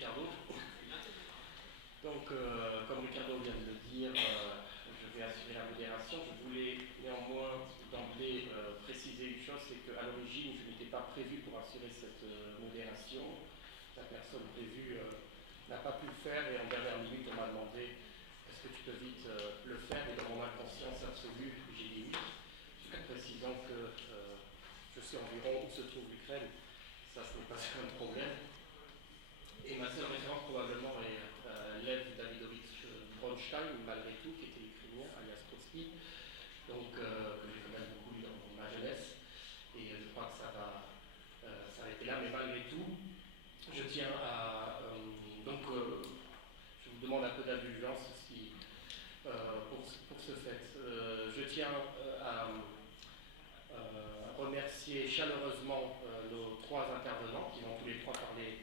Ricardo. Donc, comme Ricardo vient de le dire, je vais assurer la modération. Je voulais néanmoins d'emblée préciser une chose, c'est qu'à l'origine, je n'étais pas prévu pour assurer cette modération. La personne prévue n'a pas pu le faire et en dernière minute, on m'a demandé est-ce que tu peux vite le faire, et dans mon inconscience absolue, j'ai dit oui, précisant que je sais environ où se trouve l'Ukraine. Ça, ce n'est pas un problème. Et ma seule référence probablement est Lev Davidovich Bronstein, malgré tout, qui était ukrainien, alias Trotsky, donc que j'ai quand même beaucoup lu dans ma jeunesse. Et je crois que ça va s'arrêter là, mais malgré tout, je tiens à... je vous demande un peu d'indulgence aussi pour ce fait. Je tiens à remercier chaleureusement nos trois intervenants qui vont tous les trois parler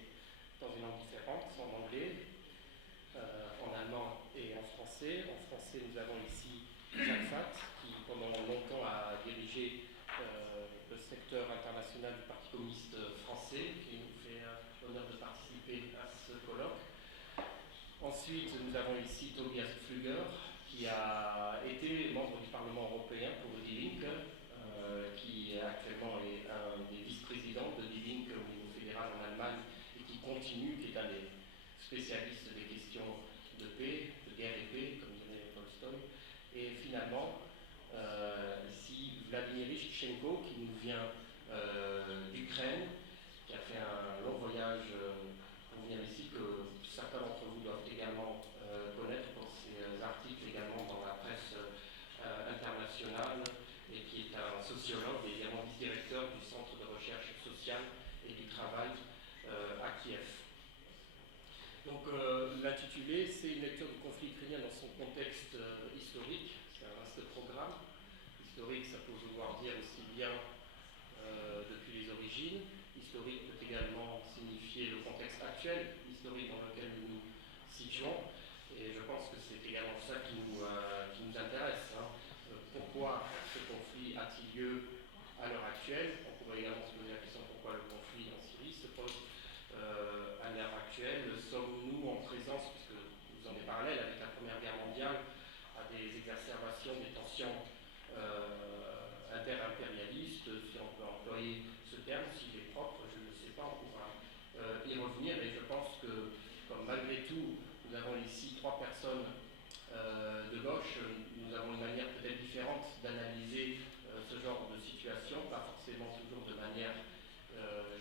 dans une langue différente, en anglais, en allemand et en français. En français, nous avons ici Jacques Fatt, qui pendant longtemps a dirigé le secteur international du Parti communiste français, qui nous fait l'honneur de participer à ce colloque. Ensuite, nous avons ici Tobias Pflüger, qui a été membre du Parlement européen pour Die Linke, qui actuellement est un des vice-présidents de Die Linke au niveau fédéral en Allemagne et qui continue, qui est un des spécialistes des questions de paix, de guerre et paix, comme dirait Tolstoï. Et finalement, ici, Vladimir Ichtchenko, qui nous vient d'Ukraine, qui a fait un long voyage pour venir ici, que certains d'entre vous doivent également connaître pour ses articles également dans la presse internationale, et qui est un sociologue et également vice-directeur du Centre de recherche sociale et du travail à Kiev. Donc l'intitulé, c'est une lecture du conflit ukrainien dans son contexte historique. C'est un vaste programme. Historique, ça peut vouloir dire aussi bien depuis les origines. Historique peut également signifier le contexte actuel, historique dans lequel nous nous situons. Et je pense que c'est également ça qui nous intéresse. Pourquoi ce conflit a-t-il lieu à l'heure actuelle? On pourrait également se poser la question pourquoi le conflit en Syrie se pose à l'heure actuelle. Sommes-nous en présence, puisque nous en est parallèle avec la Première Guerre mondiale, à des exacerbations des tensions inter-impérialistes, si on peut employer ce terme, s'il est propre, je ne sais pas, on pourra y revenir, mais je pense que, comme malgré tout, nous avons ici trois personnes de gauche, nous avons une manière peut-être différente d'analyser ce genre de situation, pas forcément toujours de manière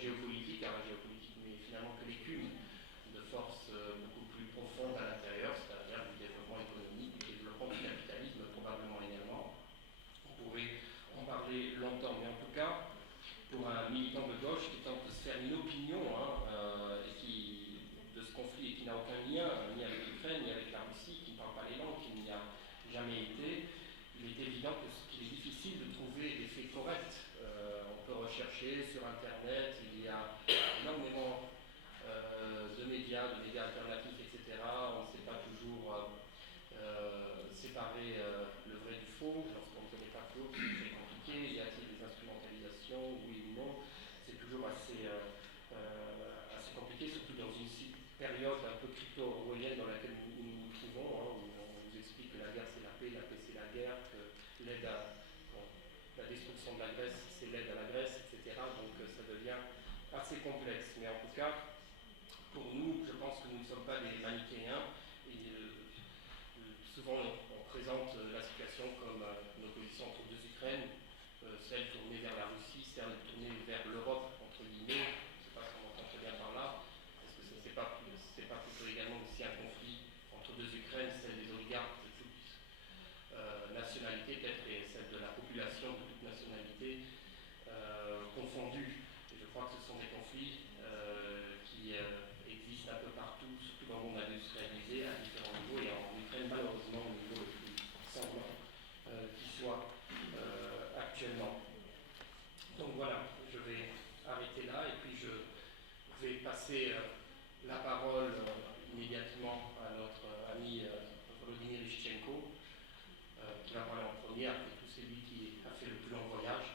géopolitique, mais finalement que l'écume de forces beaucoup plus profondes à l'intérieur, c'est-à-dire du développement économique, du développement du capitalisme probablement également. On pourrait en parler longtemps, mais en tout cas, pour un militant de gauche qui tente de se faire une opinion de ce conflit et qui n'a aucun lien ni avec l'Ukraine, ni avec la Russie, qui ne parle pas les langues, qui n'y a jamais été, il est évident qu'il est difficile de trouver des faits corrects. On peut rechercher sur Internet, il y a énormément de médias alternatifs, etc. On ne sait pas toujours séparer le vrai du faux. Lorsqu'on ne connaît pas tout, c'est très compliqué. Y a-t-il des instrumentalisations, oui ou non? C'est toujours assez compliqué, surtout dans une période un peu crypto-orwellienne dans laquelle nous nous trouvons, où on nous explique que la guerre c'est la paix c'est la guerre, que l'aide à la destruction de la Grèce c'est l'aide à la Grèce, etc. Donc ça devient assez complexe. Mais en tout cas, pour nous, je pense que nous ne sommes pas des manichéens. Et souvent, on présente la situation comme une opposition entre deux Ukraines, celle tournée vers la Russie, celle tournée vers l'Europe, entre guillemets. Je ne sais pas ce qu'on entend très bien par là. Est-ce que ce n'est pas plutôt également aussi un conflit entre deux Ukraines, celle des oligarques de toute nationalité, peut-être, et celle de la population de toute nationalité confondue? Et je crois que ce sont des conflits qui existent un peu partout, surtout dans le monde industrialisé, à différents niveaux, et en Ukraine, malheureusement, au niveau le plus sanglant qui soit actuellement. Donc voilà, je vais arrêter là, et puis je vais passer la parole immédiatement à notre ami Volodymyr Ichtchenko, qui va parler en premier, après tout c'est lui qui a fait le plus long voyage.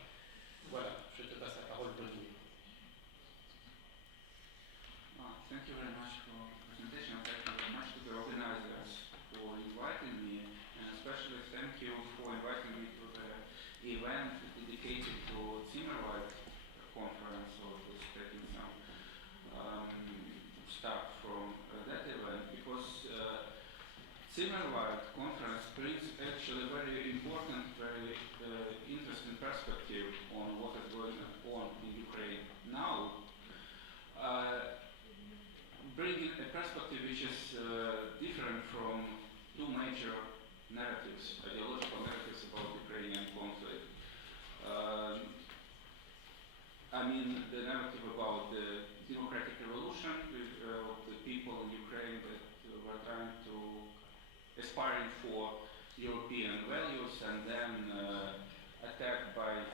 Voilà, je te passe la parole, Volodymyr. Thank you very much for the presentation. Thank you very much to the organizers for inviting me, and especially thank you for inviting me to the event dedicated to Zimmerwald conference, or just taking some stuff from that event, because Zimmerwald conference brings actually very important, very interesting perspective on what is going on in Ukraine now. Bringing a perspective which is different from two major narratives, ideological narratives about Ukrainian conflict. I mean, the narrative about the democratic revolution of the people in Ukraine that were trying to aspiring for European values, and then attacked by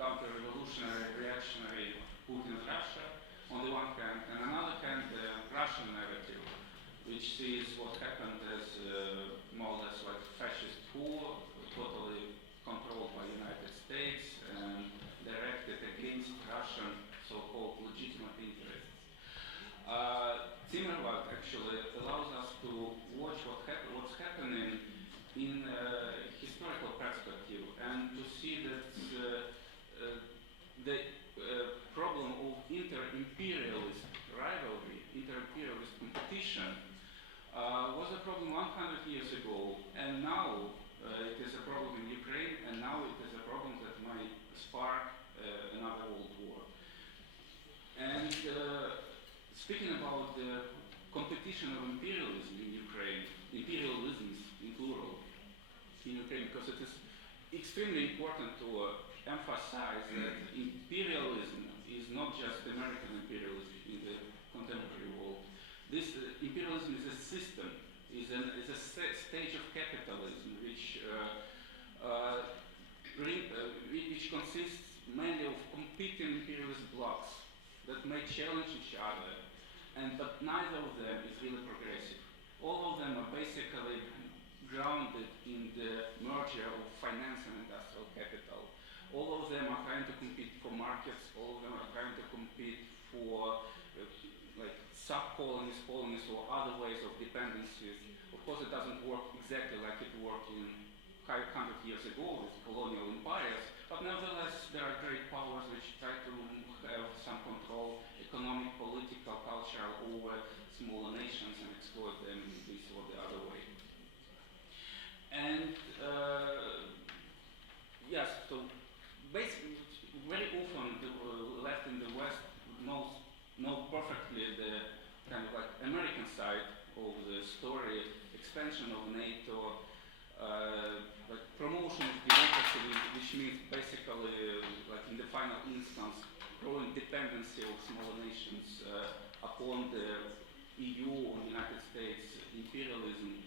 counter-revolutionary, reactionary Putin's Russia on the one hand, and on the other hand, the Russian narrative, which sees what happened as more or less like fascist coup, totally controlled by the United States and directed against Russian so-called legitimate interests. Zimmerwald actually allows us to watch what's happening in a historical perspective, and to see that the problem of inter-imperialist rivalry, inter-imperialist competition was a problem 100 years ago, and now it is a problem in Ukraine, and now it is a problem that might spark another world war. And speaking about the competition of imperialism in Ukraine, imperialisms in plural in Ukraine, because it is extremely important to emphasize that imperialism is not just American imperialism in the contemporary world. This imperialism is a system, is a stage of capitalism which consists mainly of competing imperialist blocs that may challenge each other, but neither of them is really progressive. All of them are basically grounded in the merger of finance and industrial capital. All of them are trying to compete for markets, all of them are trying to compete for like sub-colonies, colonies, or other ways of dependencies. Of course, it doesn't work exactly like it worked in 100 years ago with colonial empires, but nevertheless, there are great powers which try to have some control, economic, political, cultural, over smaller nations and exploit them in this or the other way. And yes, so basically, very often the left and the West know perfectly the kind of like American side of the story, expansion of NATO, like promotion of democracy, which means basically, like in the final instance, growing dependency of smaller nations upon the EU or the United States imperialism.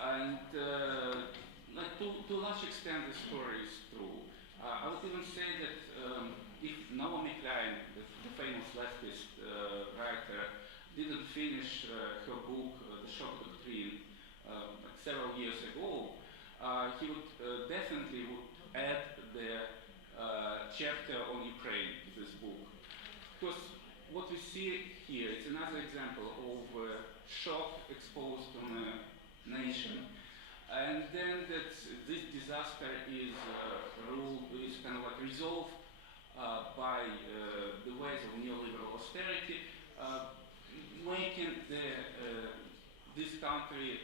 And like to a large extent, the story is true. I would even say that if Naomi Klein, the famous leftist writer, didn't finish her book, The Shock Doctrine, like several years ago, he would definitely would add the chapter on Ukraine to this book. Because what we see here is another example of shock exposed on a nation, and then that this disaster is kind of like resolved by the ways of neoliberal austerity, making this country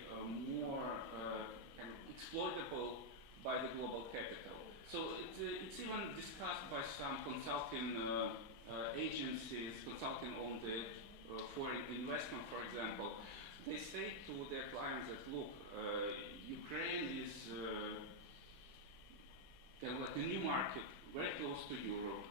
more kind of exploitable by the global capital. So it's even discussed by some consulting agencies, consulting on the foreign investment, for example. They say to their clients that, look, Ukraine is kind of like a new market, very close to Europe,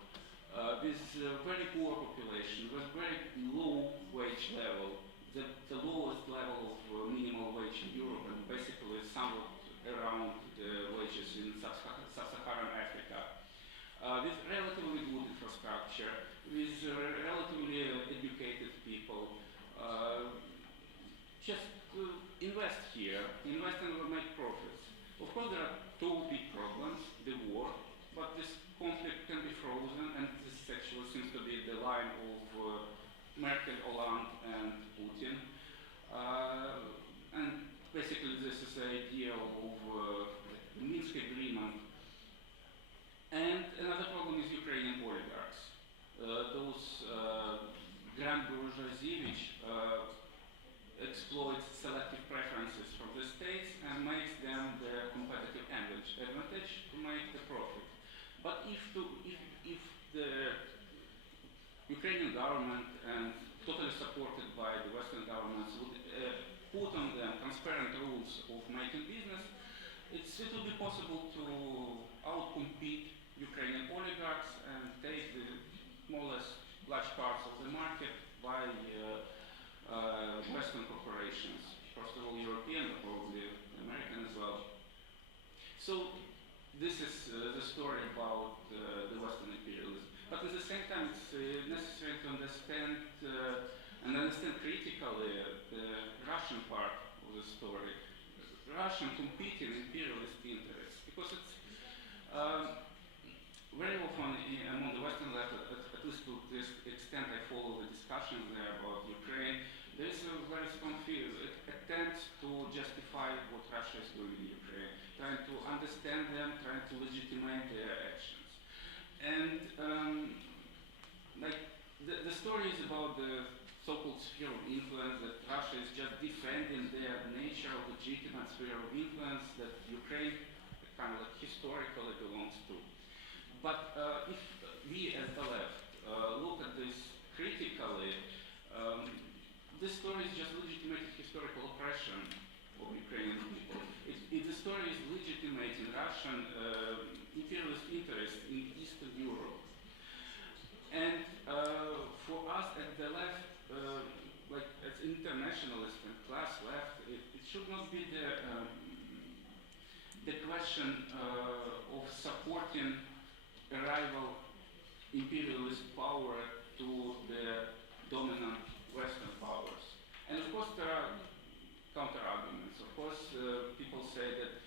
with a very poor population, with very low wage level, the lowest level of minimum wage in Europe, and basically somewhat around the wages in sub-Saharan Africa, with relatively good infrastructure, with relatively educated people. Just invest here, invest and make profits. Of course, there are two big problems: the war, but this conflict can be frozen, and this actually seems to be the line of Merkel Hollande and Putin. And basically this is the idea of the Minsk agreement. And another problem is Ukrainian oligarchs. Those grand bourgeoisie which exploits selective preferences from the states and makes them the competitive advantage to make the profit. But if the Ukrainian government, and totally supported by the Western governments, would put on them transparent rules of making business, it will be possible to outcompete Ukrainian oligarchs and take the more or less large parts of the market by Western corporations. First of all, European, but probably American as well. So this is the story about the Western imperialism. But at the same time, it's necessary to understand and understand critically the Russian part of the story, Russian competing imperialist interests, because it's very often among the Western left, at least to this extent I follow the discussions there about Ukraine, there is a very strong attempt to justify what Russia is doing in Ukraine, trying to understand them, trying to legitimate their actions. And the story is about the so-called sphere of influence, that Russia is just defending their nature of legitimate sphere of influence that Ukraine kind of like historically belongs to. But if we as the left look at this critically, this story is just legitimating historical oppression of Ukrainian people. The story is legitimating Russian imperialist interests in Eastern Europe. And for us at the left, like as internationalist and class left, it should not be the question of supporting a rival imperialist power to the dominant Western powers. And of course there are counter-arguments. Of course people say that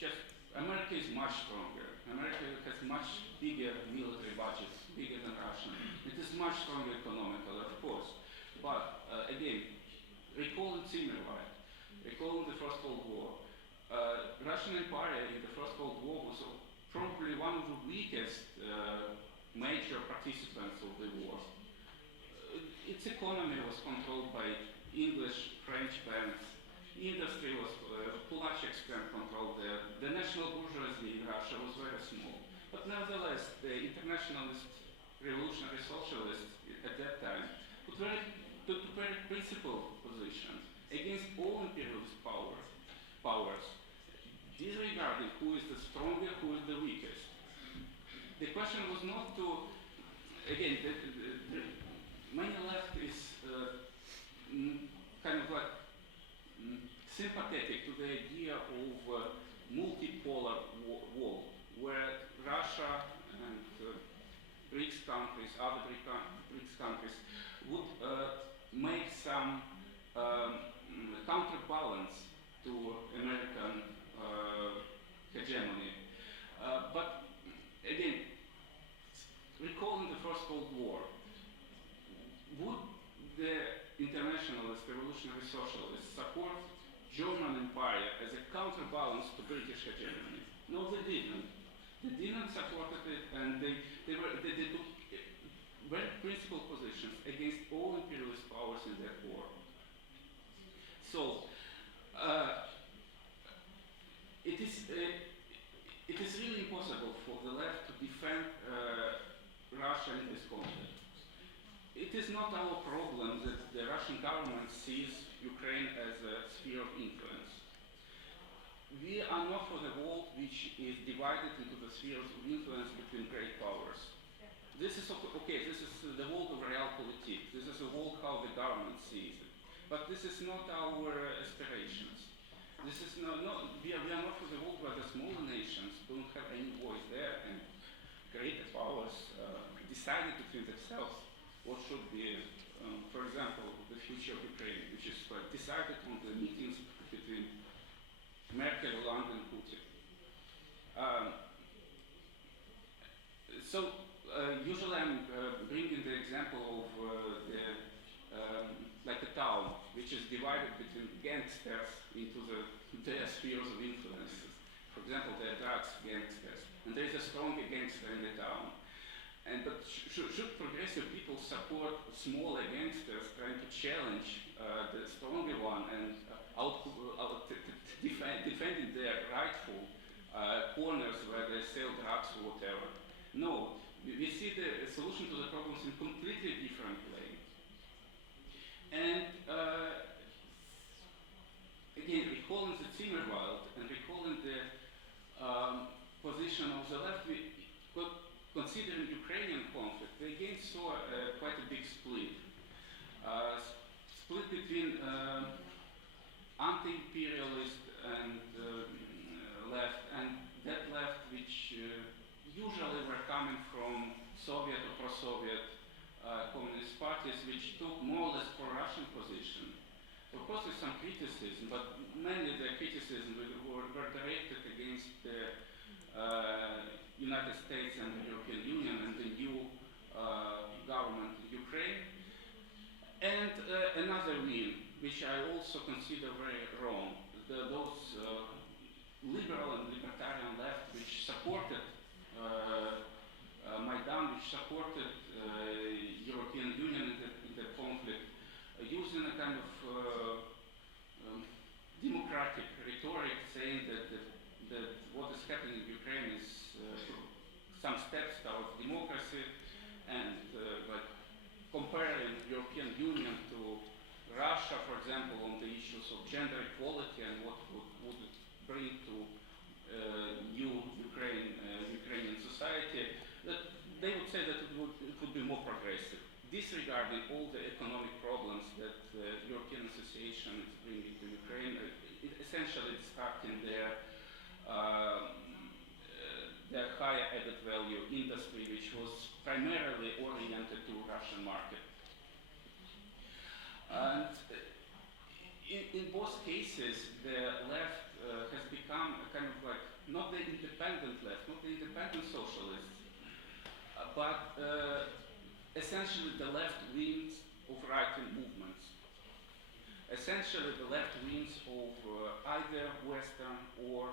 just America is much stronger. America has much bigger military budgets, bigger than Russia. It is much stronger economically, of course. But again, recalling Zimmerwald, recalling the First World War, Russian Empire in the First World War was probably one of the weakest major participants of the war. Its economy was controlled by English, French banks. Industry was to a large extent controlled there. The national bourgeoisie in Russia was very small. But nevertheless, the internationalist, revolutionary socialists at that time took very principled positions against all imperialist powers, disregarding who is the stronger, who is the weakest. The question was not to, again, many left is kind of like sympathetic to the idea of multipolar world, where Russia and BRICS countries, other BRICS countries, would make some counterbalance to American hegemony. But again, recalling the First World War, would the internationalist revolutionary socialists support German Empire as a counterbalance to British hegemony? No, they didn't. They didn't support it, and they took very principled positions against all imperialist powers in that war. So it is really impossible for the left to defend Russia in this context. It is not our problem that the Russian government sees Ukraine as a sphere of influence. We are not for the world which is divided into the spheres of influence between great powers. This is okay, this is the world of realpolitik. This is the world how the government sees it. But this is not our aspirations. This is we are not for the world where the smaller nations don't have any voice there, and greater powers decided between themselves what should be, for example, the future of Ukraine, which is decided on the meetings between Merkel, Hollande, and Putin. Usually I'm bringing the example of the which is divided between gangsters into their spheres of influences. For example, there are drugs gangsters, and there is a stronger gangster in the town. But should progressive people support smaller gangsters trying to challenge the stronger one and defending their rightful corners where they sell drugs or whatever? No, we see the solution to the problems in completely different way. And again, recalling the Zimmerwald and recalling the position of the left, considering Ukrainian conflict, they again saw quite a big split. Split between anti-imperialist and left, and that left which usually were coming from Soviet or pro-Soviet communist parties, which took more or less pro-Russian position. Of course, with some criticism, but mainly the criticism were directed against the United States and the European Union and the new government in Ukraine. And another wing, which I also consider very wrong, those liberal and libertarian left which supported Maidan, which supported European Union in the conflict, using a kind of democratic rhetoric, saying that what is happening in Ukraine is some steps towards democracy, and like comparing European Union to Russia, for example, on the issues of gender equality and what would it bring to new Ukrainian society, that they would say that it would be more progressive, disregarding all the economic problems that the European Association is bringing to Ukraine, essentially disrupting their higher added value industry, which was primarily oriented to Russian market. And in both cases, the left has become a kind of like, not the independent left, not the independent socialists, but essentially the left wings of right-wing movements. Essentially the left wings of either Western or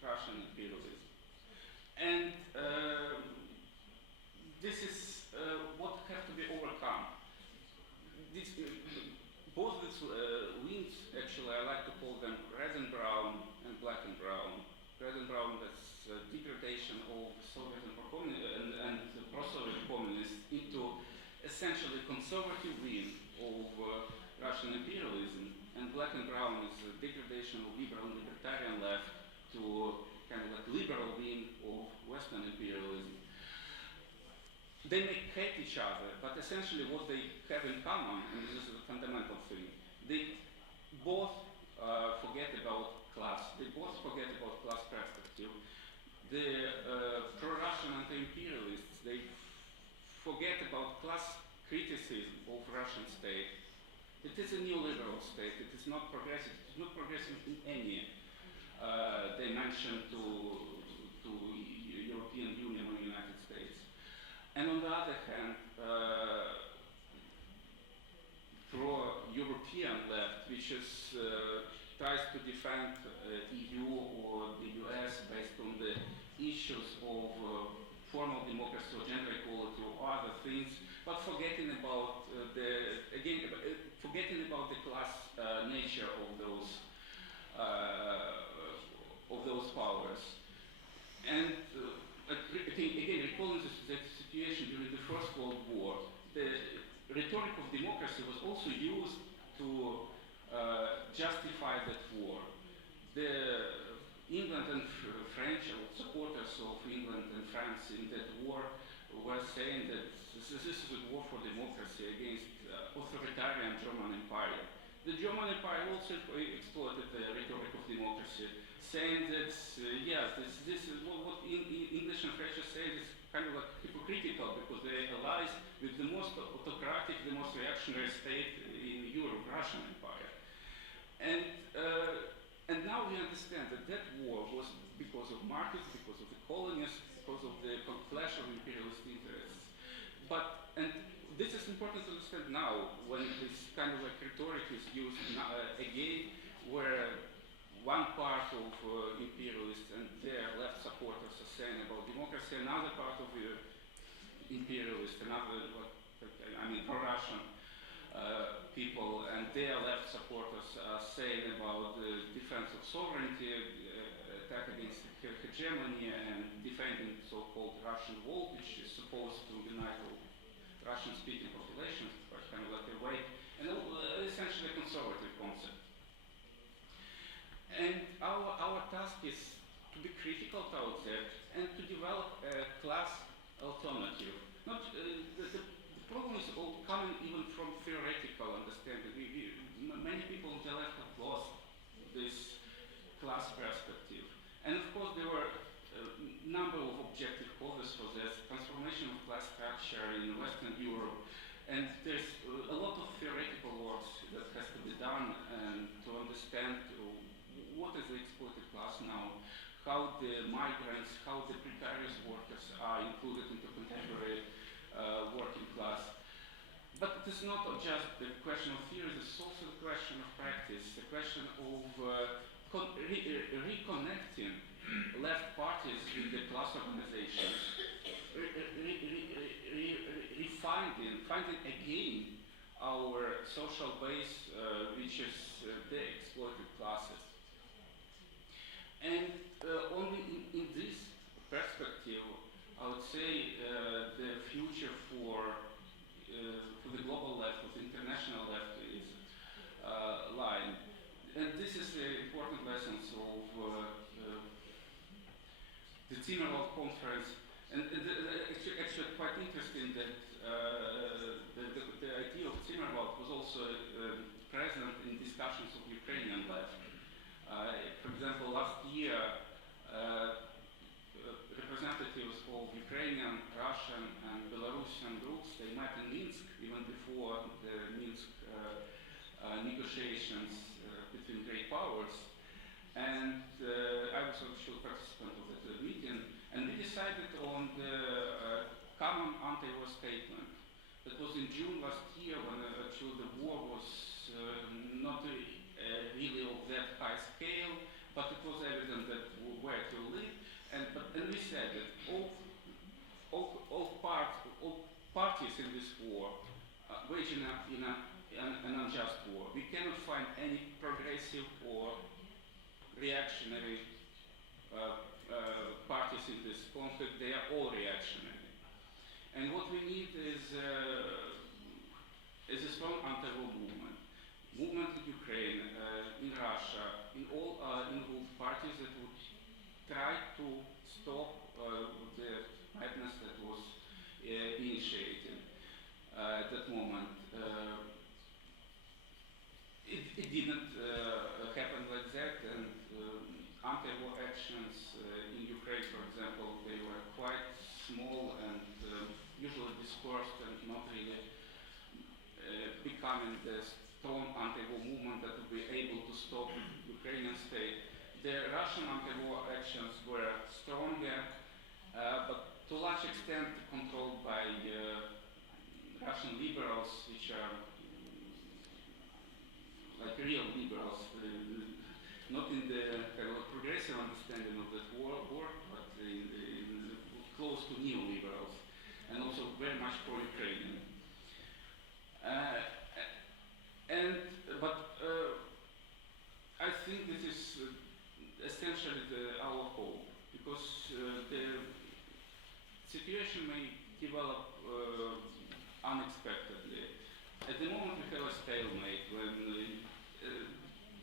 Russian imperialism. And this is what has to be overcome. Both these wings, actually, I like to call them red and brown and black and brown. Red and brown, that's degradation of Soviet and pro-Soviet communists into essentially conservative wing of Russian imperialism, and black and brown is a degradation of liberal and libertarian left to kind of like liberal wing of Western imperialism. They may hate each other, but essentially what they have in common, and this is a fundamental thing, they both forget about class, they both forget about class perspective. The pro-Russian anti-imperialists, they forget about class criticism of Russian state. It is a neoliberal state, it is not progressive in any dimension to European Union or United States. And on the other hand, pro-European left, which is, tries to defend EU or the US based on the issues of formal democracy or gender equality or other things, but forgetting about forgetting about the class nature of those powers. And again, recalling the situation during the First World War, the rhetoric of democracy was also used to justify that war. The England and French, supporters of England and France in that war, were saying that this is a war for democracy against authoritarian German Empire. The German Empire also exploited the rhetoric of democracy, saying that, yes, this is what English and French are saying is kind of like hypocritical, because they allies with the most autocratic, the most reactionary state in Europe, Russian Empire. And now we understand that that war was because of markets, because of the colonies, because of the clash of imperialist interests. And this is important to understand now, when this kind of like rhetoric is used again, where one part of imperialists and their left supporters are saying about democracy, another part of imperialists, pro-Russian people and their left supporters are saying about the defense of sovereignty, attack against hegemony, and defending so-called Russian wall, which is supposed to unite all Russian-speaking populations, kind of like a way, and essentially a conservative concept. And our task is to be critical towards that and to develop a class alternative. Not, the problem is all coming even from theoretical understanding. Many people on the left have lost this class perspective. And of course there were a number of objective causes for this, transformation of class structure in Western Europe. And there's a lot of theoretical work that has to be done and to understand what is the exploited class now, how the migrants, how the precarious workers are included into contemporary working class. But it is not just the question of theory, it's also the question of practice, the question of reconnecting left parties with the class organizations, finding again our social base, which is the exploited classes. And only in this perspective, I would say the future for the global left, for the international left, is lying. And this is the important lessons of the Zimmerwald conference. And actually quite interesting that the idea of Zimmerwald was also present in discussions of Ukrainian left. For example, last year, representatives of Ukrainian, Russian, and Belarusian groups, they met in Minsk even before the Minsk negotiations between great powers. And I was actually a participant of that meeting, and we decided on the common anti-war statement. That was in June last year when actually the war was not really of that high scale, but it was evident that where to live. And we said that all parties in this war waging an unjust war. We cannot find any progressive or reactionary parties in this conflict. They are all reactionary. And what we need is a strong anti-war movement. Movement in Ukraine, in Russia, in all involved parties that would try to stop the madness that was initiated at that moment. It didn't happen like that, and anti-war actions in Ukraine, for example, they were quite small and usually dispersed and not really becoming the strong anti-war movement that would be able to stop the Ukrainian state. The Russian anti-war actions were stronger, but to a large extent controlled by Russian liberals, which are like real liberals, not in the kind of progressive understanding of that war, but in close to neoliberals, and also very much pro-Ukrainian. But I think this is essentially our hope, because the situation may develop unexpectedly. At the moment we have a stalemate when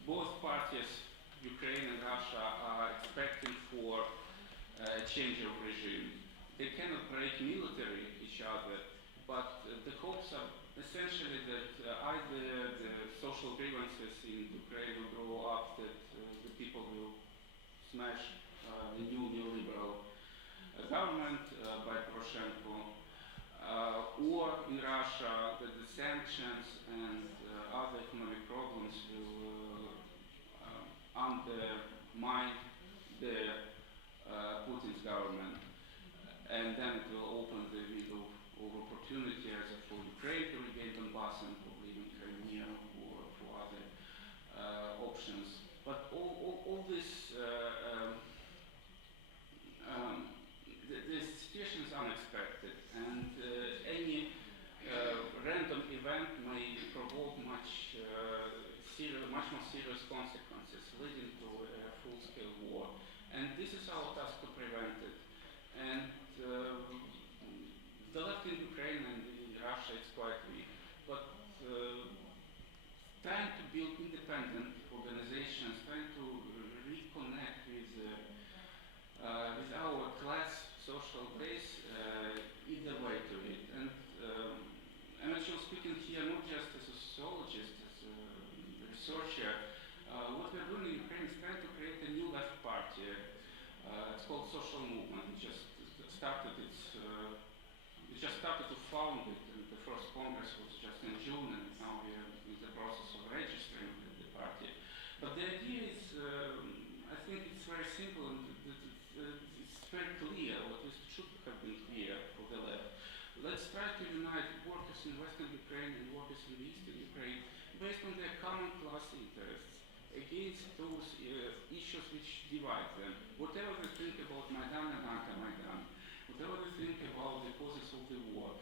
both parties, Ukraine and Russia, are expecting for a change of regime. They cannot break military each other, but the hopes are essentially that either the social grievances in Ukraine will grow up, that the people will smash the new neoliberal government by Poroshenko, or in Russia that the sanctions and other economic problems will undermine the Putin's government, and then it will open the window of opportunity either for Ukraine to regain Donbass and probably even Crimea, or for other much more serious consequences, leading to a full-scale war. And this is our task to prevent it. And the left in Ukraine and in Russia is quite weak, but trying to build independent organizations, trying to reconnect with our class social base is the way to it. And I'm actually speaking here not just as a sociologist, as a researcher. What we're doing in Ukraine is trying to create a new left party. It's called Social Movement. We just started to found it. And the first congress was just in June, and now we are in the process of registering the party. But the idea is, I think it's very simple and it's very clear, or at least it should have been clear for the left. Let's try to unite workers in Western Ukraine and workers in Eastern Ukraine based on their common class interests against those issues which divide them. Whatever they think about Maidan and anti-Maidan, whatever they think about the causes of the war,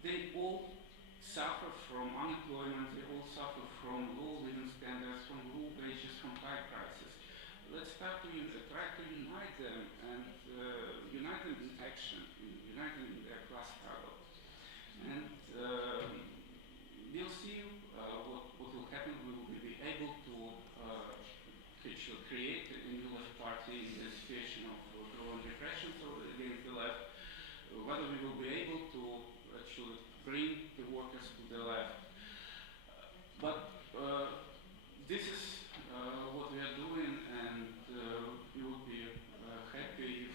they all suffer from unemployment, they all suffer from low living standards, from low wages, from high prices. Let's start to try to unite them and unite them in action, unite them in their class struggle. And we'll see what will happen. We will be able to create a new left party in the situation of growing repression against the left, whether we will be able to actually bring the workers to the left. But this is what we are doing, and we would be happy if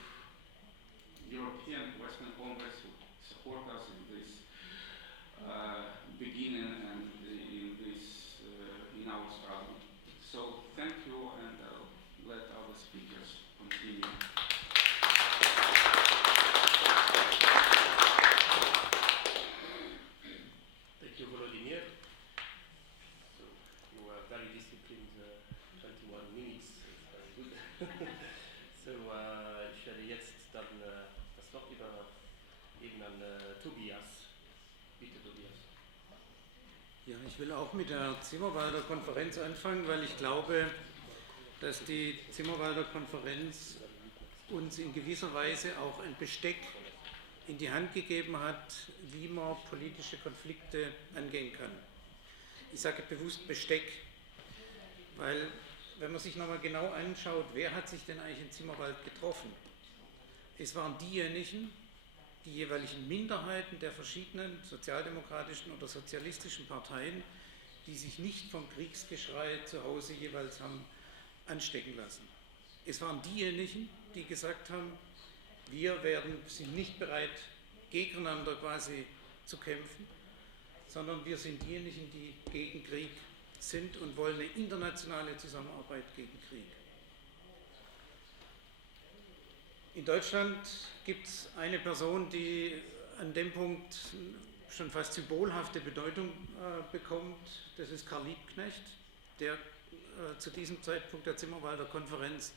European Western Congress would support us in this beginning and in our struggle. So thank you, and I'll let other speakers continue. Thank you, Volodymyr. So you were very disciplined, 21 minutes, very good. So ich werde jetzt dann das Wort übergeben an Tobias. Bitte, Tobias. Ja, ich will auch mit der Zimmerwalder Konferenz anfangen, weil ich glaube, dass die Zimmerwalder Konferenz uns in gewisser Weise auch ein Besteck in die Hand gegeben hat, wie man politische Konflikte angehen kann. Ich sage bewusst Besteck, weil wenn man sich nochmal genau anschaut, wer hat sich denn eigentlich in Zimmerwald getroffen? Es waren diejenigen, die jeweiligen Minderheiten der verschiedenen sozialdemokratischen oder sozialistischen Parteien, die sich nicht vom Kriegsgeschrei zu Hause jeweils haben anstecken lassen. Es waren diejenigen, die gesagt haben, wir sind nicht bereit, gegeneinander quasi zu kämpfen, sondern wir sind diejenigen, die gegen Krieg sind und wollen eine internationale Zusammenarbeit gegen Krieg. In Deutschland gibt es eine Person, die an dem Punkt schon fast symbolhafte Bedeutung bekommt. Das ist Karl Liebknecht, der zu diesem Zeitpunkt der Zimmerwalder Konferenz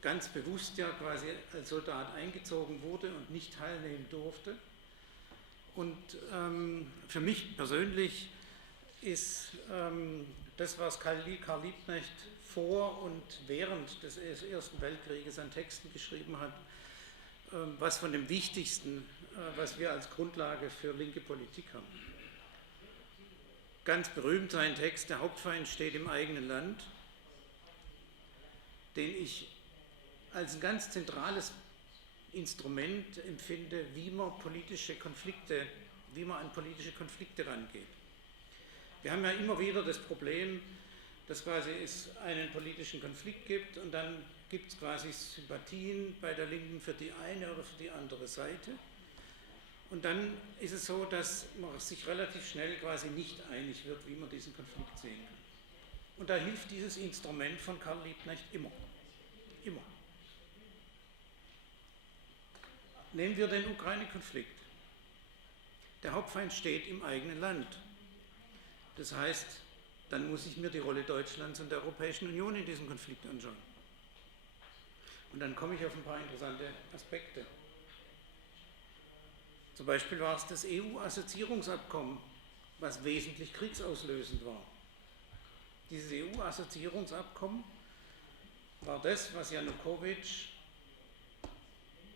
ganz bewusst ja quasi als Soldat eingezogen wurde und nicht teilnehmen durfte. Und für mich persönlich ist das, was Karl Liebknecht vor und während des Ersten Weltkrieges an Texten geschrieben hat, was von dem Wichtigsten, was wir als Grundlage für linke Politik haben. Ganz berühmt sein Text, der Hauptfeind steht im eigenen Land, den ich als ein ganz zentrales Instrument empfinde, wie man an politische Konflikte rangeht. Wir haben ja immer wieder das Problem, dass quasi es einen politischen Konflikt gibt und dann gibt es quasi Sympathien bei der Linken für die eine oder für die andere Seite. Und dann ist es so, dass man sich relativ schnell quasi nicht einig wird, wie man diesen Konflikt sehen kann. Und da hilft dieses Instrument von Karl Liebknecht immer. Immer. Nehmen wir den Ukraine-Konflikt. Der Hauptfeind steht im eigenen Land. Das heißt, dann muss ich mir die Rolle Deutschlands und der Europäischen Union in diesem Konflikt anschauen. Und dann komme ich auf ein paar interessante Aspekte. Zum Beispiel war es das EU-Assoziierungsabkommen, was wesentlich kriegsauslösend war. Dieses EU-Assoziierungsabkommen war das, was Janukowitsch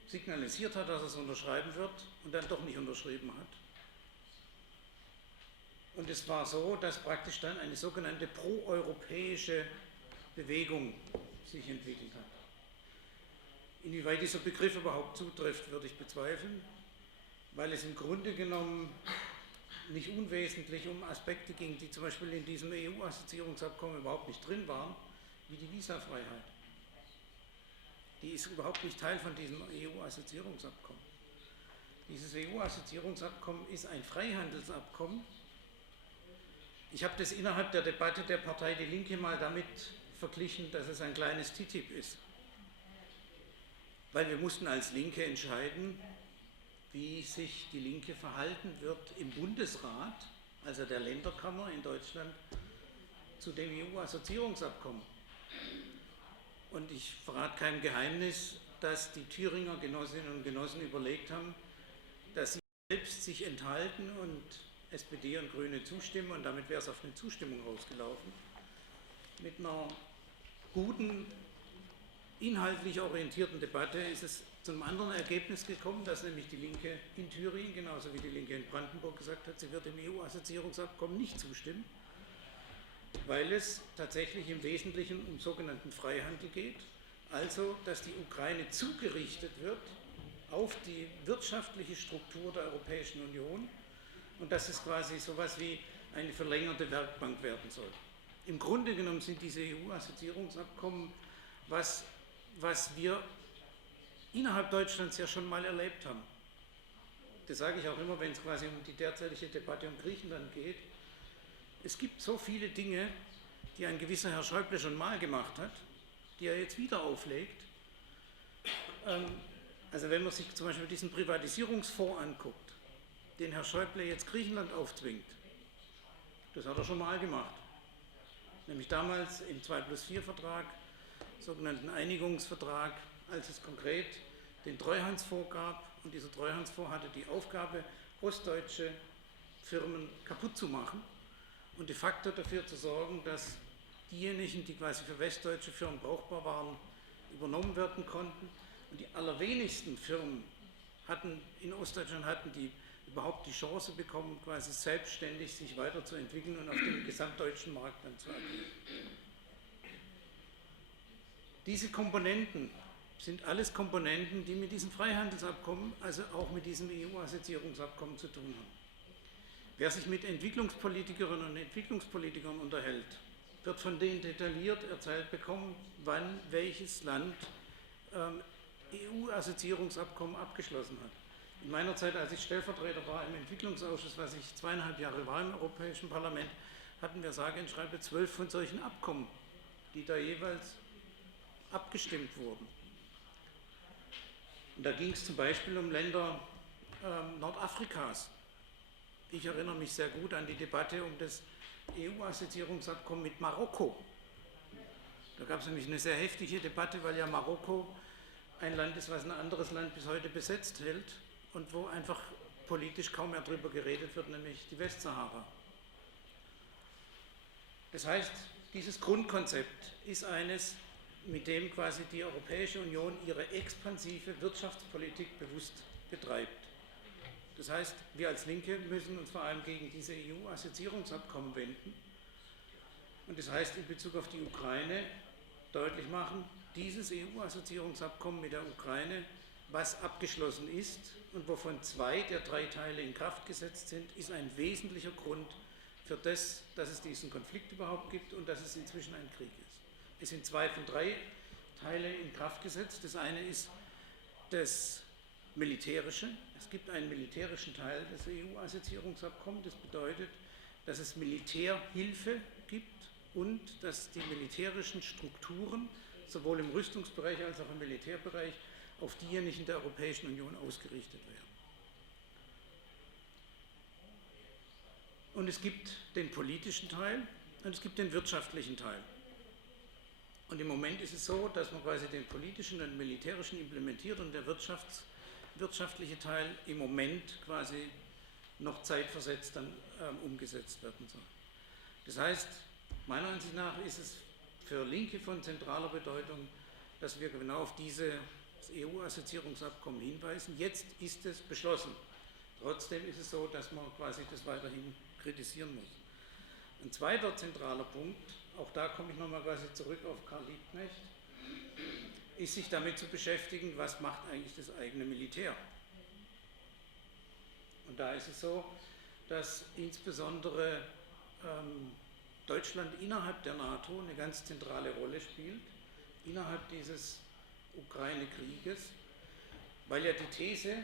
signalisiert hat, dass er es unterschreiben wird und dann doch nicht unterschrieben hat. Und es war so, dass praktisch dann eine sogenannte proeuropäische Bewegung sich entwickelt hat. Inwieweit dieser Begriff überhaupt zutrifft, würde ich bezweifeln, weil es im Grunde genommen nicht unwesentlich um Aspekte ging, die zum Beispiel in diesem EU-Assoziierungsabkommen überhaupt nicht drin waren, wie die Visafreiheit. Die ist überhaupt nicht Teil von diesem EU-Assoziierungsabkommen. Dieses EU-Assoziierungsabkommen ist ein Freihandelsabkommen. Ich habe das innerhalb der Debatte der Partei Die Linke mal damit verglichen, dass es ein kleines TTIP ist. Weil wir mussten als Linke entscheiden, wie sich die Linke verhalten wird im Bundesrat, also der Länderkammer in Deutschland, zu dem EU-Assoziierungsabkommen. Und ich verrate kein Geheimnis, dass die Thüringer Genossinnen und Genossen überlegt haben, dass sie selbst sich enthalten und SPD und Grüne zustimmen, und damit wäre es auf eine Zustimmung rausgelaufen. Mit einer guten, inhaltlich orientierten Debatte ist es zu einem anderen Ergebnis gekommen, dass nämlich die Linke in Thüringen, genauso wie die Linke in Brandenburg, gesagt hat, sie wird dem EU-Assoziierungsabkommen nicht zustimmen, weil es tatsächlich im Wesentlichen um sogenannten Freihandel geht, also dass die Ukraine zugerichtet wird auf die wirtschaftliche Struktur der Europäischen Union und dass es quasi so etwas wie eine verlängerte Werkbank werden soll. Im Grunde genommen sind diese EU-Assoziierungsabkommen, was wir innerhalb Deutschlands ja schon mal erlebt haben. Das sage ich auch immer, wenn es quasi um die derzeitige Debatte um Griechenland geht. Es gibt so viele Dinge, die ein gewisser Herr Schäuble schon mal gemacht hat, die er jetzt wieder auflegt. Also wenn man sich zum Beispiel diesen Privatisierungsfonds anguckt, den Herr Schäuble jetzt Griechenland aufzwingt, das hat er schon mal gemacht. Nämlich damals im 2+4-Vertrag, sogenannten Einigungsvertrag, als es konkret den Treuhandsfonds gab. Und dieser Treuhandsfonds hatte die Aufgabe, ostdeutsche Firmen kaputt zu machen und de facto dafür zu sorgen, dass diejenigen, die quasi für westdeutsche Firmen brauchbar waren, übernommen werden konnten. Und die allerwenigsten Firmen in Ostdeutschland hatten die überhaupt die Chance bekommen, quasi selbstständig sich weiterzuentwickeln und auf dem gesamtdeutschen Markt dann zu agieren. Diese Komponenten sind alles Komponenten, die mit diesem Freihandelsabkommen, also auch mit diesem EU-Assoziierungsabkommen zu tun haben. Wer sich mit Entwicklungspolitikerinnen und Entwicklungspolitikern unterhält, wird von denen detailliert erzählt bekommen, wann welches Land EU-Assoziierungsabkommen abgeschlossen hat. In meiner Zeit, als ich Stellvertreter war im Entwicklungsausschuss, was ich 2,5 Jahre war im Europäischen Parlament, hatten wir sage und schreibe 12 von solchen Abkommen, die da jeweils abgestimmt wurden. Und da ging es zum Beispiel um Länder Nordafrikas. Ich erinnere mich sehr gut an die Debatte um das EU-Assoziierungsabkommen mit Marokko. Da gab es nämlich eine sehr heftige Debatte, weil ja Marokko ein Land ist, was ein anderes Land bis heute besetzt hält und wo einfach politisch kaum mehr darüber geredet wird, nämlich die Westsahara. Das heißt, dieses Grundkonzept ist eines, mit dem quasi die Europäische Union ihre expansive Wirtschaftspolitik bewusst betreibt. Das heißt, wir als Linke müssen uns vor allem gegen diese EU-Assoziierungsabkommen wenden. Und das heißt, in Bezug auf die Ukraine deutlich machen, dieses EU-Assoziierungsabkommen mit der Ukraine, was abgeschlossen ist und wovon 2 der 3 Teile in Kraft gesetzt sind, ist ein wesentlicher Grund für das, dass es diesen Konflikt überhaupt gibt und dass es inzwischen ein Krieg ist. Es sind 2 von 3 Teile in Kraft gesetzt. Das eine ist das Militärische. Es gibt einen militärischen Teil des EU-Assoziierungsabkommens. Das bedeutet, dass es Militärhilfe gibt und dass die militärischen Strukturen sowohl im Rüstungsbereich als auch im Militärbereich auf diejenigen der Europäischen Union ausgerichtet werden. Und es gibt den politischen Teil und es gibt den wirtschaftlichen Teil. Und im Moment ist es so, dass man quasi den politischen und militärischen implementiert und der wirtschaftliche Teil im Moment quasi noch zeitversetzt dann umgesetzt werden soll. Das heißt, Meiner Ansicht nach ist es für Linke von zentraler Bedeutung, dass wir genau auf das EU-Assoziierungsabkommen hinweisen. Jetzt ist es beschlossen. Trotzdem ist es so, dass man quasi das weiterhin kritisieren muss. Ein zweiter zentraler Punkt, auch da komme ich nochmal quasi zurück auf Karl Liebknecht, ist sich damit zu beschäftigen, was macht eigentlich das eigene Militär. Und da ist es so, dass insbesondere Deutschland innerhalb der NATO eine ganz zentrale Rolle spielt, innerhalb dieses Ukraine-Krieges, weil ja die These,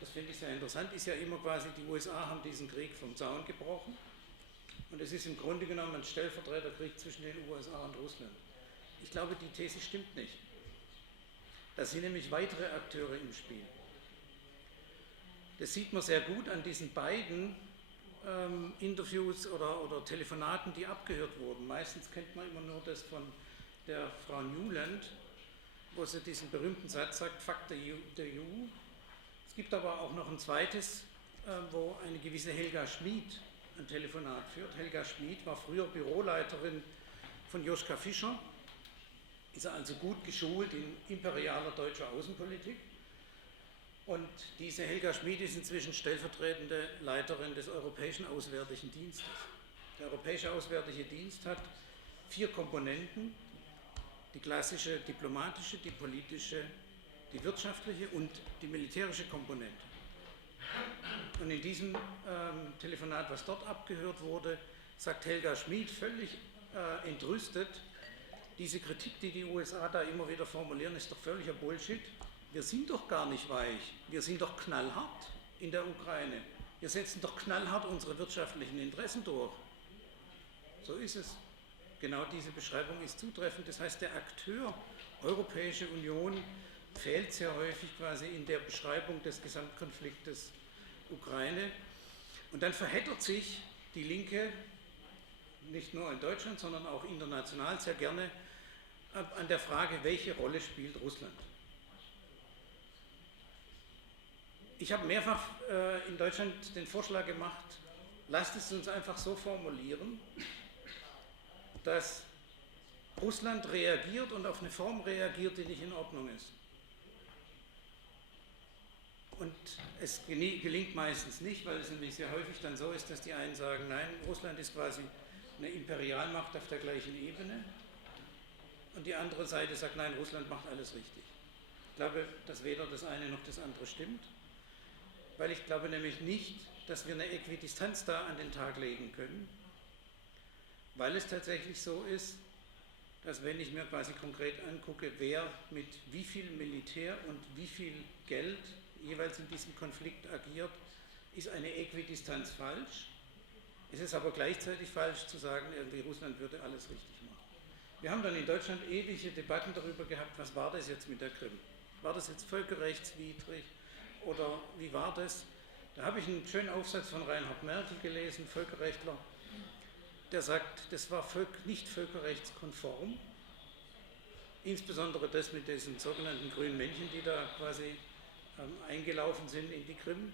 das finde ich sehr interessant, ist ja immer quasi, die USA haben diesen Krieg vom Zaun gebrochen und es ist im Grunde genommen ein Stellvertreterkrieg zwischen den USA und Russland. Ich glaube, die These stimmt nicht. Da sind nämlich weitere Akteure im Spiel. Das sieht man sehr gut an diesen beiden Interviews oder Telefonaten, die abgehört wurden. Meistens kennt man immer nur das von der Frau Nuland, wo sie diesen berühmten Satz sagt, fuck the EU. Es gibt aber auch noch ein zweites, wo eine gewisse Helga Schmid ein Telefonat führt. Helga Schmid war früher Büroleiterin von Joschka Fischer, ist also gut geschult in imperialer deutscher Außenpolitik. Und diese Helga Schmid ist inzwischen stellvertretende Leiterin des Europäischen Auswärtigen Dienstes. Der Europäische Auswärtige Dienst hat 4 Komponenten: die klassische diplomatische, die politische, die wirtschaftliche und die militärische Komponente. Und in diesem Telefonat, was dort abgehört wurde, sagt Helga Schmid völlig entrüstet, diese Kritik, die die USA da immer wieder formulieren, ist doch völliger Bullshit. Wir sind doch gar nicht weich, wir sind doch knallhart in der Ukraine. Wir setzen doch knallhart unsere wirtschaftlichen Interessen durch. So ist es. Genau diese Beschreibung ist zutreffend. Das heißt, der Akteur Europäische Union fehlt sehr häufig quasi in der Beschreibung des Gesamtkonfliktes Ukraine. Und dann verheddert sich die Linke, nicht nur in Deutschland, sondern auch international sehr gerne an der Frage, welche Rolle spielt Russland. Ich habe mehrfach in Deutschland den Vorschlag gemacht, lasst es uns einfach so formulieren, dass Russland reagiert und auf eine Form reagiert, die nicht in Ordnung ist. Und es gelingt meistens nicht, weil es nämlich sehr häufig dann so ist, dass die einen sagen, nein, Russland ist quasi eine Imperialmacht auf der gleichen Ebene und die andere Seite sagt, nein, Russland macht alles richtig. Ich glaube, dass weder das eine noch das andere stimmt, weil ich glaube nämlich nicht, dass wir eine Äquidistanz da an den Tag legen können, weil es tatsächlich so ist, dass wenn ich mir quasi konkret angucke, wer mit wie viel Militär und wie viel Geld jeweils in diesem Konflikt agiert, ist eine Äquidistanz falsch. Es ist aber gleichzeitig falsch zu sagen, irgendwie Russland würde alles richtig machen. Wir haben dann in Deutschland ewige Debatten darüber gehabt, was war das jetzt mit der Krim? War das jetzt völkerrechtswidrig oder wie war das? Da habe ich einen schönen Aufsatz von Reinhard Merkel gelesen, Völkerrechtler, der sagt, das war nicht völkerrechtskonform, insbesondere das mit diesen sogenannten grünen Männchen, die da quasi eingelaufen sind in die Krim,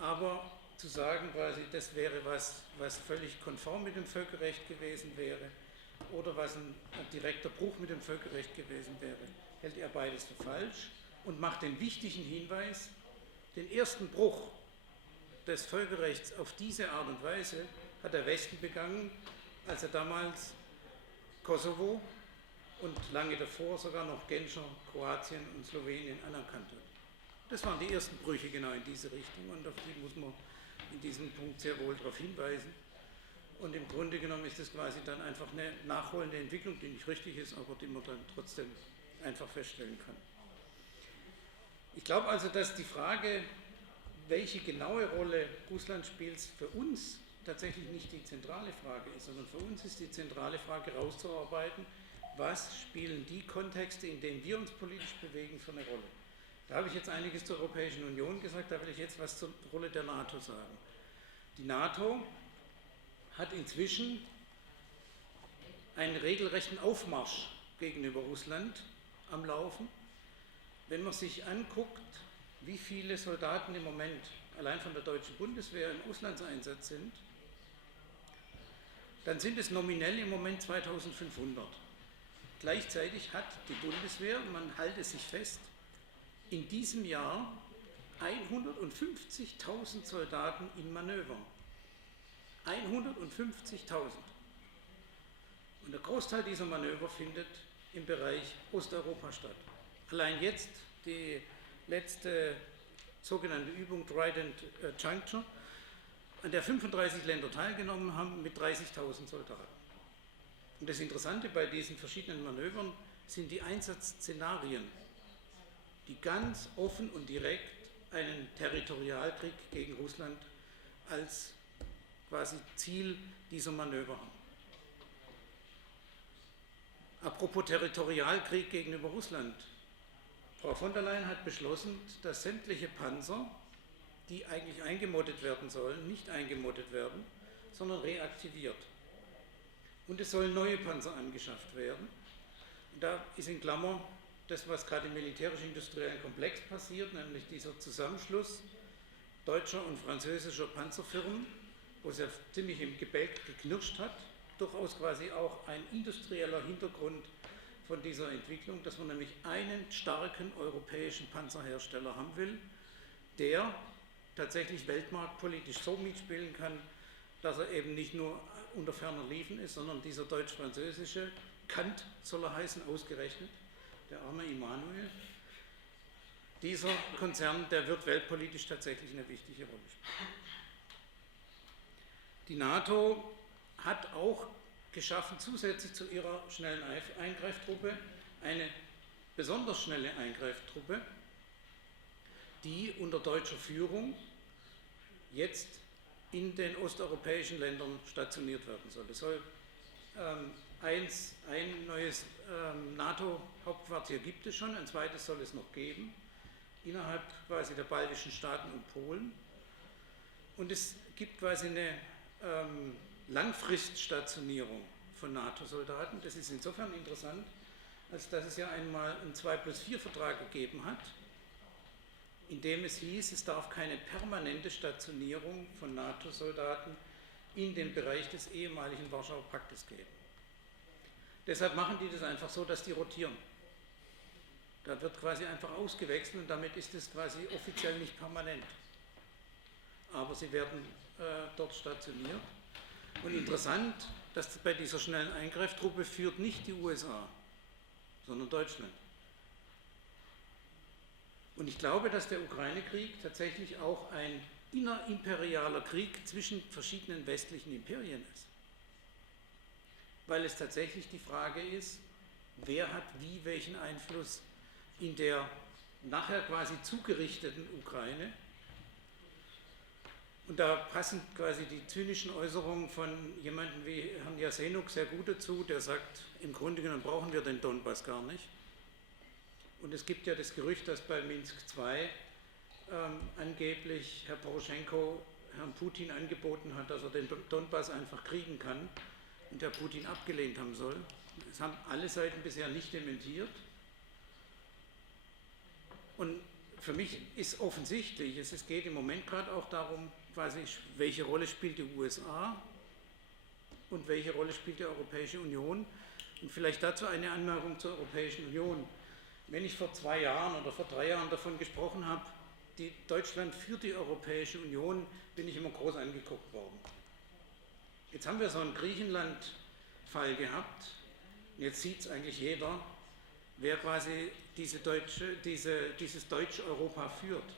aber zu sagen quasi, das wäre was völlig konform mit dem Völkerrecht gewesen wäre oder was ein direkter Bruch mit dem Völkerrecht gewesen wäre, hält er beides für falsch und macht den wichtigen Hinweis, den ersten Bruch des Völkerrechts auf diese Art und Weise hat der Westen begangen, als er damals Kosovo und lange davor sogar noch Genscher, Kroatien und Slowenien anerkannt hat. Das waren die ersten Brüche genau in diese Richtung und auf die muss man in diesem Punkt sehr wohl darauf hinweisen. Und im Grunde genommen ist das quasi dann einfach eine nachholende Entwicklung, die nicht richtig ist, aber die man dann trotzdem einfach feststellen kann. Ich glaube also, dass die Frage, welche genaue Rolle Russland spielt, für uns tatsächlich nicht die zentrale Frage ist, sondern für uns ist die zentrale Frage herauszuarbeiten, was spielen die Kontexte, in denen wir uns politisch bewegen, für eine Rolle. Da habe ich jetzt einiges zur Europäischen Union gesagt, da will ich jetzt was zur Rolle der NATO sagen. Die NATO hat inzwischen einen regelrechten Aufmarsch gegenüber Russland am Laufen. Wenn man sich anguckt, wie viele Soldaten im Moment allein von der deutschen Bundeswehr im Auslandseinsatz sind, dann sind es nominell im Moment 2500. Gleichzeitig hat die Bundeswehr, man halte sich fest, in diesem Jahr 150.000 Soldaten in Manövern. 150.000. Und der Großteil dieser Manöver findet im Bereich Osteuropa statt. Allein jetzt die letzte sogenannte Übung Trident Juncture, an der 35 Länder teilgenommen haben mit 30.000 Soldaten. Und das Interessante bei diesen verschiedenen Manövern sind die Einsatzszenarien, die ganz offen und direkt einen Territorialkrieg gegen Russland als quasi Ziel dieser Manöver haben. Apropos Territorialkrieg gegenüber Russland. Frau von der Leyen hat beschlossen, dass sämtliche Panzer, die eigentlich eingemottet werden sollen, nicht eingemottet werden, sondern reaktiviert. Und es sollen neue Panzer angeschafft werden. Und da ist in Klammer das, was gerade im militärisch-industriellen Komplex passiert, nämlich dieser Zusammenschluss deutscher und französischer Panzerfirmen, wo es ja ziemlich im Gebälk geknirscht hat, durchaus quasi auch ein industrieller Hintergrund von dieser Entwicklung, dass man nämlich einen starken europäischen Panzerhersteller haben will, der tatsächlich weltmarktpolitisch so mitspielen kann, dass er eben nicht nur unter ferner Liefen ist, sondern dieser deutsch-französische, Kant soll er heißen, ausgerechnet, der arme Immanuel, dieser Konzern, der wird weltpolitisch tatsächlich eine wichtige Rolle spielen. Die NATO hat auch geschaffen, zusätzlich zu ihrer schnellen Eingreiftruppe, eine besonders schnelle Eingreiftruppe, die unter deutscher Führung jetzt in den osteuropäischen Ländern stationiert werden soll. Es soll ein neues NATO-Hauptquartier gibt es schon, ein zweites soll es noch geben, innerhalb quasi der baltischen Staaten und Polen. Und es gibt quasi eine Langfriststationierung von NATO-Soldaten. Das ist insofern interessant, als dass es ja einmal einen 2+4-Vertrag gegeben hat, in dem es hieß, es darf keine permanente Stationierung von NATO-Soldaten in den Bereich des ehemaligen Warschauer Paktes geben. Deshalb machen die das einfach so, dass die rotieren. Da wird quasi einfach ausgewechselt und damit ist es quasi offiziell nicht permanent. Aber sie werden dort stationiert. Und interessant, dass bei dieser schnellen Eingreiftruppe führt nicht die USA, sondern Deutschland. Und ich glaube, dass der Ukraine-Krieg tatsächlich auch ein innerimperialer Krieg zwischen verschiedenen westlichen Imperien ist. Weil es tatsächlich die Frage ist, wer hat wie welchen Einfluss in der nachher quasi zugerichteten Ukraine. Und da passen quasi die zynischen Äußerungen von jemandem wie Herrn Jasenuk sehr gut dazu, der sagt, im Grunde genommen brauchen wir den Donbass gar nicht. Und es gibt ja das Gerücht, dass bei Minsk II angeblich Herr Poroschenko Herrn Putin angeboten hat, dass er den Donbass einfach kriegen kann und Herr Putin abgelehnt haben soll. Das haben alle Seiten bisher nicht dementiert. Und für mich ist offensichtlich, es geht im Moment gerade auch darum, quasi, welche Rolle spielt die USA und welche Rolle spielt die Europäische Union. Und vielleicht dazu eine Anmerkung zur Europäischen Union. Wenn ich vor 2 Jahren oder vor 3 Jahren davon gesprochen habe, Deutschland für die Europäische Union, bin ich immer groß angeguckt worden. Jetzt haben wir so einen Griechenland-Fall gehabt. Jetzt sieht es eigentlich jeder, wer quasi dieses Deutsch-Europa führt.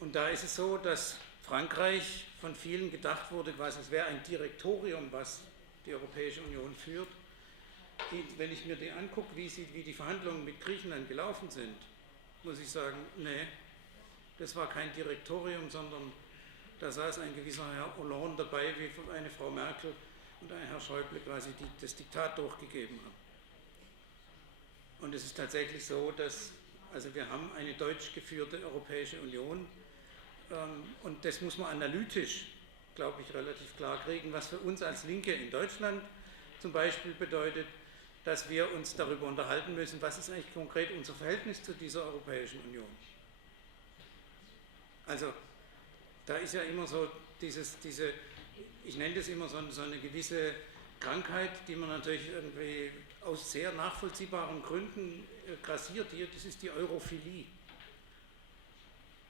Und da ist es so, dass Frankreich von vielen gedacht wurde, quasi es wäre ein Direktorium, was die Europäische Union führt. Wenn ich mir die angucke, wie die Verhandlungen mit Griechenland gelaufen sind, muss ich sagen, nee, das war kein Direktorium, sondern da saß ein gewisser Herr Hollande dabei, wie eine Frau Merkel und ein Herr Schäuble quasi das Diktat durchgegeben haben. Und es ist tatsächlich so, dass wir haben eine deutsch geführte Europäische Union und das muss man analytisch, glaube ich, relativ klar kriegen, was für uns als Linke in Deutschland zum Beispiel bedeutet, dass wir uns darüber unterhalten müssen, was ist eigentlich konkret unser Verhältnis zu dieser Europäischen Union. Also da ist ja immer so diese ich nenne das immer so eine gewisse Krankheit, die man natürlich irgendwie aus sehr nachvollziehbaren Gründen grassiert. Das ist die Europhilie.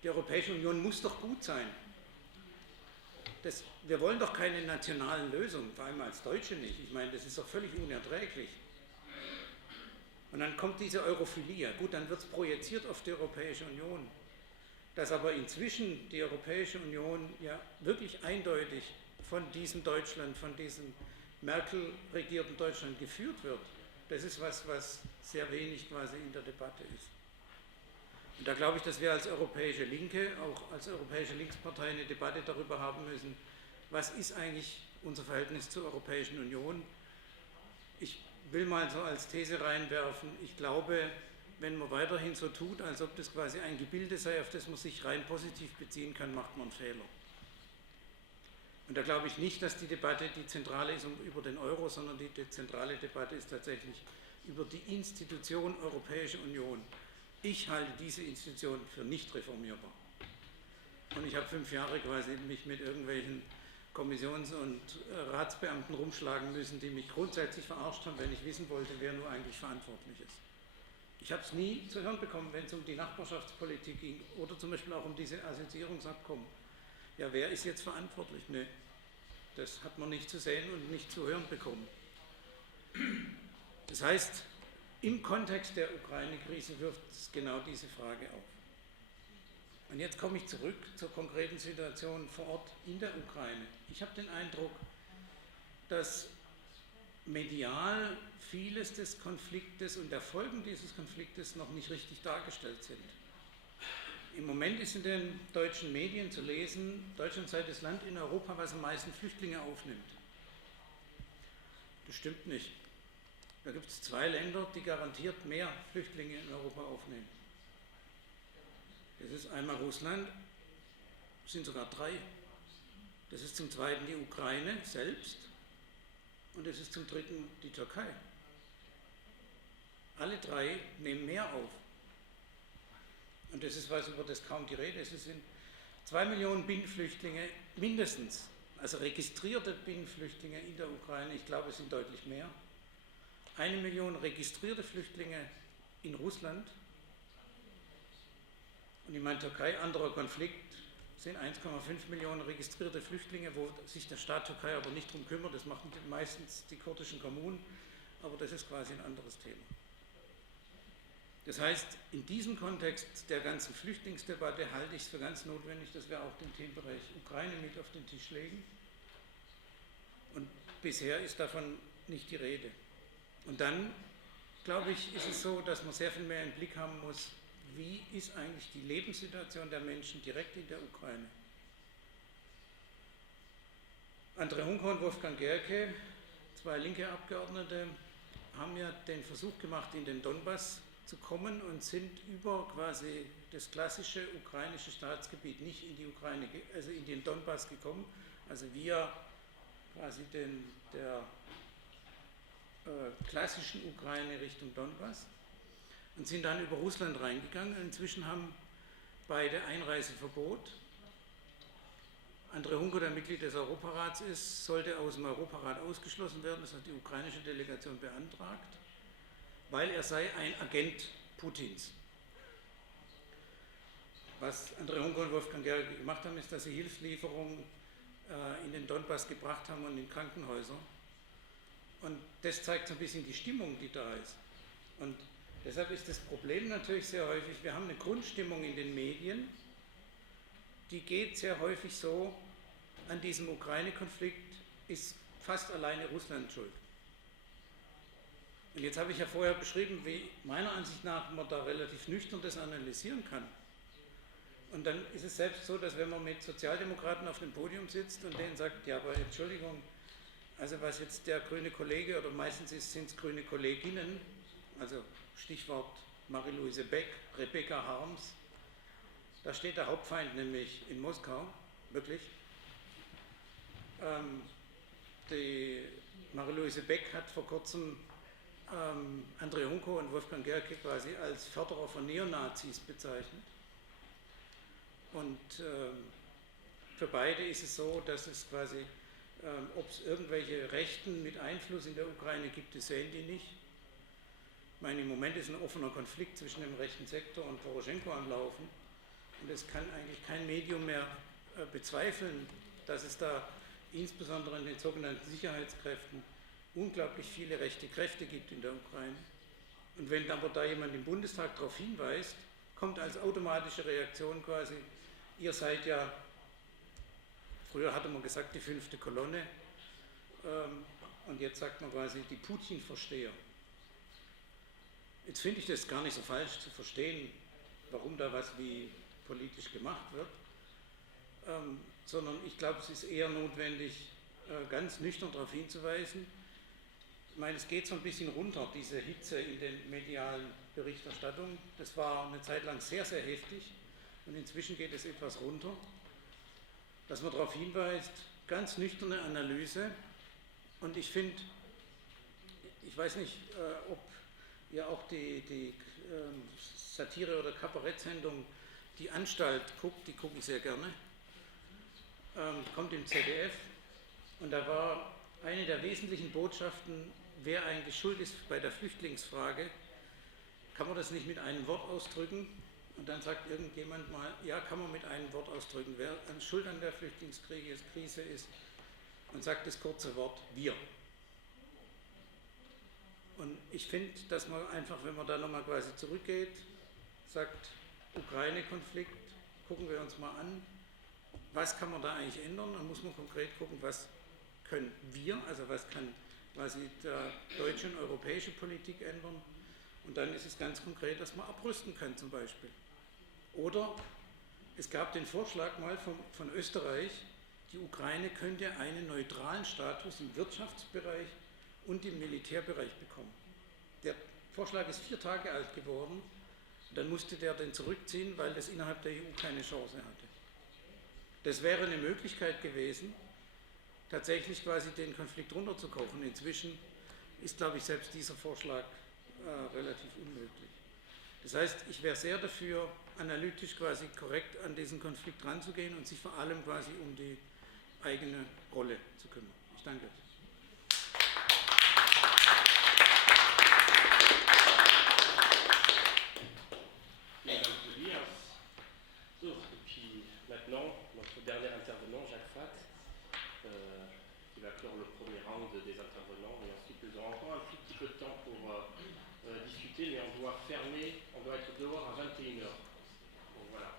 Die Europäische Union muss doch gut sein. Wir wollen doch keine nationalen Lösungen, vor allem als Deutsche nicht. Ich meine, das ist doch völlig unerträglich. Und dann kommt diese Europhilie. Gut, dann wird es projiziert auf die Europäische Union. Dass aber inzwischen die Europäische Union ja wirklich eindeutig von diesem Deutschland, von diesem Merkel-regierten Deutschland geführt wird, das ist was sehr wenig quasi in der Debatte ist. Und da glaube ich, dass wir als europäische Linke, auch als europäische Linkspartei eine Debatte darüber haben müssen, was ist eigentlich unser Verhältnis zur Europäischen Union. Ich will mal so als These reinwerfen, ich glaube, wenn man weiterhin so tut, als ob das quasi ein Gebilde sei, auf das man sich rein positiv beziehen kann, macht man einen Fehler. Und da glaube ich nicht, dass die Debatte die zentrale ist über den Euro, sondern die zentrale Debatte ist tatsächlich über die Institution Europäische Union. Ich halte diese Institution für nicht reformierbar. Und ich habe 5 Jahre quasi mich mit irgendwelchen Kommissions- und Ratsbeamten rumschlagen müssen, die mich grundsätzlich verarscht haben, wenn ich wissen wollte, wer nur eigentlich verantwortlich ist. Ich habe es nie zu hören bekommen, wenn es um die Nachbarschaftspolitik ging oder zum Beispiel auch um diese Assoziierungsabkommen. Ja, wer ist jetzt verantwortlich? Nee, das hat man nicht zu sehen und nicht zu hören bekommen. Das heißt, im Kontext der Ukraine-Krise wirft es genau diese Frage auf. Und jetzt komme ich zurück zur konkreten Situation vor Ort in der Ukraine. Ich habe den Eindruck, dass medial vieles des Konfliktes und der Folgen dieses Konfliktes noch nicht richtig dargestellt sind. Im Moment ist in den deutschen Medien zu lesen, Deutschland sei das Land in Europa, was am meisten Flüchtlinge aufnimmt. Das stimmt nicht. Da gibt es 2 Länder, die garantiert mehr Flüchtlinge in Europa aufnehmen. Das ist einmal Russland, es sind sogar 3. Das ist zum Zweiten die Ukraine selbst und es ist zum Dritten die Türkei. Alle 3 nehmen mehr auf. Und das ist was, über das kaum die Rede ist. Es sind 2 Millionen Binnenflüchtlinge mindestens, also registrierte Binnenflüchtlinge in der Ukraine, ich glaube, es sind deutlich mehr. 1 Million registrierte Flüchtlinge in Russland. Und ich meine, Türkei, anderer Konflikt, sind 1,5 Millionen registrierte Flüchtlinge, wo sich der Staat Türkei aber nicht darum kümmert. Das machen meistens die kurdischen Kommunen, aber das ist quasi ein anderes Thema. Das heißt, in diesem Kontext der ganzen Flüchtlingsdebatte halte ich es für ganz notwendig, dass wir auch den Themenbereich Ukraine mit auf den Tisch legen. Und bisher ist davon nicht die Rede. Und dann, glaube ich, ist es so, dass man sehr viel mehr im Blick haben muss, wie ist eigentlich die Lebenssituation der Menschen direkt in der Ukraine. André Hunko und Wolfgang Gerke, 2 linke Abgeordnete, haben ja den Versuch gemacht, in den Donbass zu kommen und sind über quasi das klassische ukrainische Staatsgebiet nicht in die Ukraine, also in den Donbass gekommen, also via quasi der klassischen Ukraine Richtung Donbass und sind dann über Russland reingegangen. Und inzwischen haben beide Einreiseverbot. André Hunko, der Mitglied des Europarats ist, sollte aus dem Europarat ausgeschlossen werden. Das hat die ukrainische Delegation beantragt, weil er sei ein Agent Putins. Was André Hunko und Wolfgang Gerke gemacht haben, ist, dass sie Hilfslieferungen in den Donbass gebracht haben und in Krankenhäuser. Und das zeigt so ein bisschen die Stimmung, die da ist. Und deshalb ist das Problem natürlich sehr häufig, wir haben eine Grundstimmung in den Medien, die geht sehr häufig so, an diesem Ukraine-Konflikt ist fast alleine Russland schuld. Und jetzt habe ich ja vorher beschrieben, wie meiner Ansicht nach man da relativ nüchtern das analysieren kann. Und dann ist es selbst so, dass wenn man mit Sozialdemokraten auf dem Podium sitzt und denen sagt, ja, aber Entschuldigung, also was jetzt der grüne Kollege, oder meistens sind es grüne Kolleginnen, also Stichwort Marie-Louise Beck, Rebecca Harms, da steht der Hauptfeind nämlich in Moskau, wirklich. Die Marie-Louise Beck hat vor kurzem André Hunko und Wolfgang Gerke quasi als Förderer von Neonazis bezeichnet. Und für beide ist es so, dass es quasi Ob es irgendwelche Rechten mit Einfluss in der Ukraine gibt, das sehen die nicht. Ich meine, im Moment ist ein offener Konflikt zwischen dem rechten Sektor und Poroschenko am Laufen. Und es kann eigentlich kein Medium mehr bezweifeln, dass es da insbesondere in den sogenannten Sicherheitskräften unglaublich viele rechte Kräfte gibt in der Ukraine. Und wenn aber da jemand im Bundestag darauf hinweist, kommt als automatische Reaktion quasi, ihr seid ja, früher hatte man gesagt, die 5. Kolonne, und jetzt sagt man quasi die Putin-Versteher. Jetzt finde ich das gar nicht so falsch zu verstehen, warum da was wie politisch gemacht wird, sondern ich glaube, es ist eher notwendig, ganz nüchtern darauf hinzuweisen. Ich meine, es geht so ein bisschen runter, diese Hitze in den medialen Berichterstattungen. Das war eine Zeit lang sehr, sehr heftig und inzwischen geht es etwas runter. Dass man darauf hinweist, ganz nüchterne Analyse, und ich finde, ich weiß nicht, ob ihr auch die Satire- oder Kabarettsendung Die Anstalt guckt, die gucke ich sehr gerne, kommt im ZDF, und da war eine der wesentlichen Botschaften, wer eigentlich schuld ist bei der Flüchtlingsfrage, kann man das nicht mit einem Wort ausdrücken? Und dann sagt irgendjemand mal, ja, kann man mit einem Wort ausdrücken, wer schuld an der Flüchtlingskrise ist, und sagt das kurze Wort, wir. Und ich finde, dass man einfach, wenn man da nochmal quasi zurückgeht, sagt, Ukraine-Konflikt, gucken wir uns mal an, was kann man da eigentlich ändern? Dann muss man konkret gucken, was können wir, also was kann quasi der deutsche und europäische Politik ändern. Und dann ist es ganz konkret, dass man abrüsten kann zum Beispiel. Oder es gab den Vorschlag mal von Österreich, die Ukraine könnte einen neutralen Status im Wirtschaftsbereich und im Militärbereich bekommen. Der Vorschlag ist 4 Tage alt geworden, und dann musste der den zurückziehen, weil das innerhalb der EU keine Chance hatte. Das wäre eine Möglichkeit gewesen, tatsächlich quasi den Konflikt runterzukochen. Inzwischen ist, glaube ich, selbst dieser Vorschlag relativ unmöglich. Das heißt, ich wäre sehr dafür, analytisch quasi korrekt an diesen Konflikt ranzugehen und sich vor allem quasi um die eigene Rolle zu kümmern. Ich danke. So, et puis maintenant, notre dernier intervenant, Jacques Fath, qui va clore le premier round des intervenants, et ensuite nous aurons encore un tout petit peu de temps pour discuter, mais on doit fermer, on doit être dehors à 21h. Donc voilà.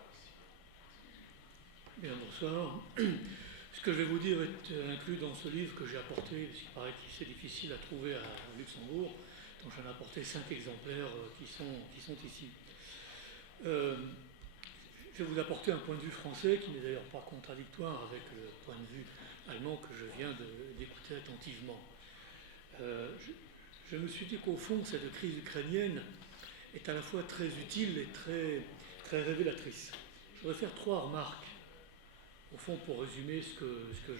Bien, bonsoir. Ce que je vais vous dire est inclus dans ce livre que j'ai apporté, parce qu'il paraît que c'est difficile à trouver à Luxembourg, donc j'en ai apporté 5 exemplaires qui sont ici. Je vais vous apporter un point de vue français qui n'est d'ailleurs pas contradictoire avec le point de vue allemand que je viens d'écouter attentivement. Je me suis dit qu'au fond, cette crise ukrainienne est à la fois très utile et très révélatrice. Je voudrais faire 3 remarques, au fond, pour résumer ce que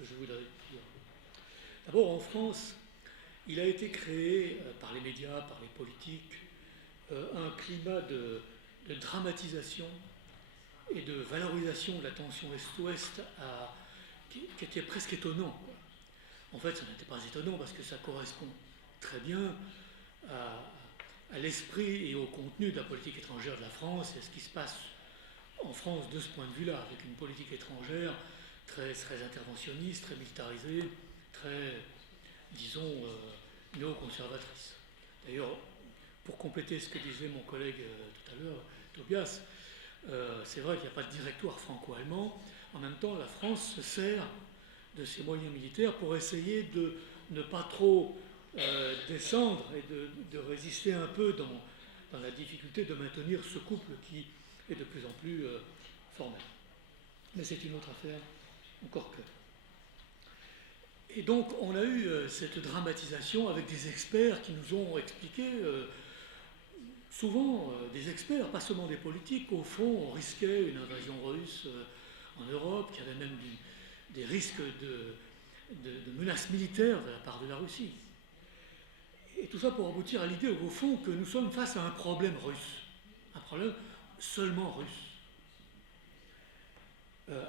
je voudrais dire. D'abord, en France, il a été créé par les médias, par les politiques, un climat de dramatisation et de valorisation de la tension Est-Ouest qui était presque étonnant, quoi. En fait, ça n'était pas étonnant parce que ça correspond très bien à l'esprit et au contenu de la politique étrangère de la France et à ce qui se passe en France de ce point de vue-là, avec une politique étrangère très interventionniste, très militarisée, très, disons, néoconservatrice. D'ailleurs, pour compléter ce que disait mon collègue tout à l'heure, Tobias, c'est vrai qu'il n'y a pas de directoire franco-allemand. En même temps, la France se sert de ses moyens militaires pour essayer de ne pas trop descendre et de résister un peu dans la difficulté de maintenir ce couple qui est de plus en plus formel. Mais c'est une autre affaire, encore que. Et donc, on a eu cette dramatisation avec des experts qui nous ont expliqué, souvent des experts, pas seulement des politiques, qu'au fond, on risquait une invasion russe en Europe, qu'il y avait même des risques de menaces militaires de la part de la Russie. Et tout ça pour aboutir à l'idée, au fond, que nous sommes face à un problème russe, un problème seulement russe,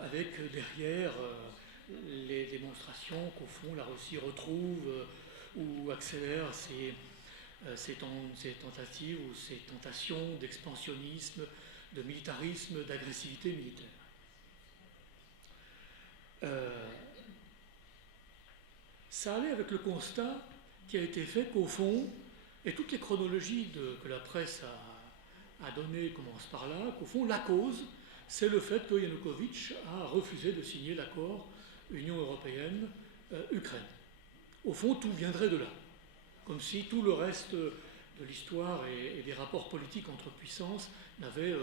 avec derrière les démonstrations qu'au fond la Russie retrouve ou accélère ses tentatives ou ses tentations d'expansionnisme, de militarisme, d'agressivité militaire. Ça allait avec le constat qui a été fait qu'au fond, et toutes les chronologies que la presse a données commencent par là, qu'au fond, la cause, c'est le fait que Yanukovych a refusé de signer l'accord Union européenne-Ukraine. Au fond, tout viendrait de là, comme si tout le reste de l'histoire et des rapports politiques entre puissances n'avait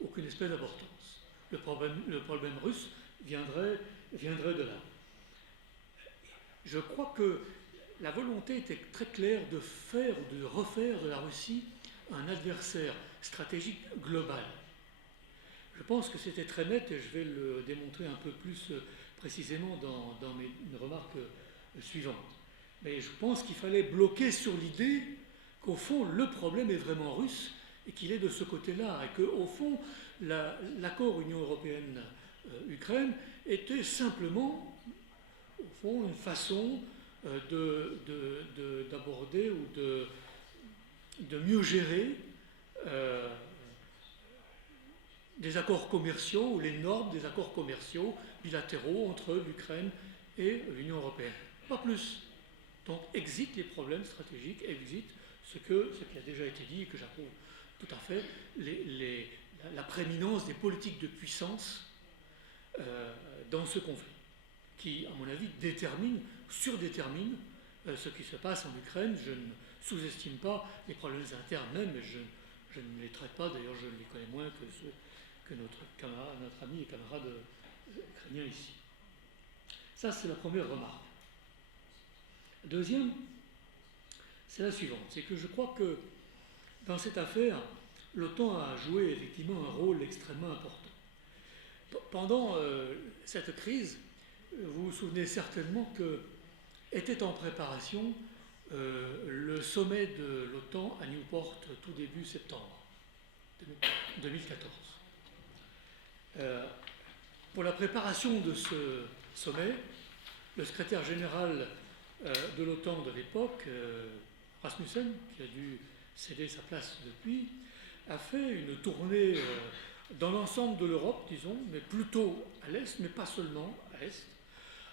aucune espèce d'importance. Le problème russe viendrait de là. Je crois que la volonté était très claire de faire ou de refaire de la Russie un adversaire stratégique global. Je pense que c'était très net et je vais le démontrer un peu plus précisément dans mes remarques suivantes. Mais je pense qu'il fallait bloquer sur l'idée qu'au fond, le problème est vraiment russe et qu'il est de ce côté-là et qu'au fond, l'accord Union européenne-Ukraine était simplement, au fond, une façon d'aborder ou de mieux gérer des accords commerciaux ou les normes des accords commerciaux bilatéraux entre l'Ukraine et l'Union européenne. Pas plus. Donc, exit les problèmes stratégiques, exit ce qui a déjà été dit et que j'approuve tout à fait, la prééminence des politiques de puissance dans ce conflit, qui, à mon avis, surdétermine ce qui se passe en Ukraine. Je ne sous-estime pas les problèmes internes même, mais je ne les traite pas, d'ailleurs je les connais moins que notre ami et camarade ukrainien ici. Ça, c'est la première remarque. Deuxième, c'est la suivante, c'est que je crois que dans cette affaire, l'OTAN a joué effectivement un rôle extrêmement important. Pendant cette crise, vous vous souvenez certainement que était en préparation le sommet de l'OTAN à Newport tout début septembre 2014. Pour la préparation de ce sommet, le secrétaire général de l'OTAN de l'époque, Rasmussen, qui a dû céder sa place depuis, a fait une tournée dans l'ensemble de l'Europe, disons, mais plutôt à l'Est, mais pas seulement à l'Est,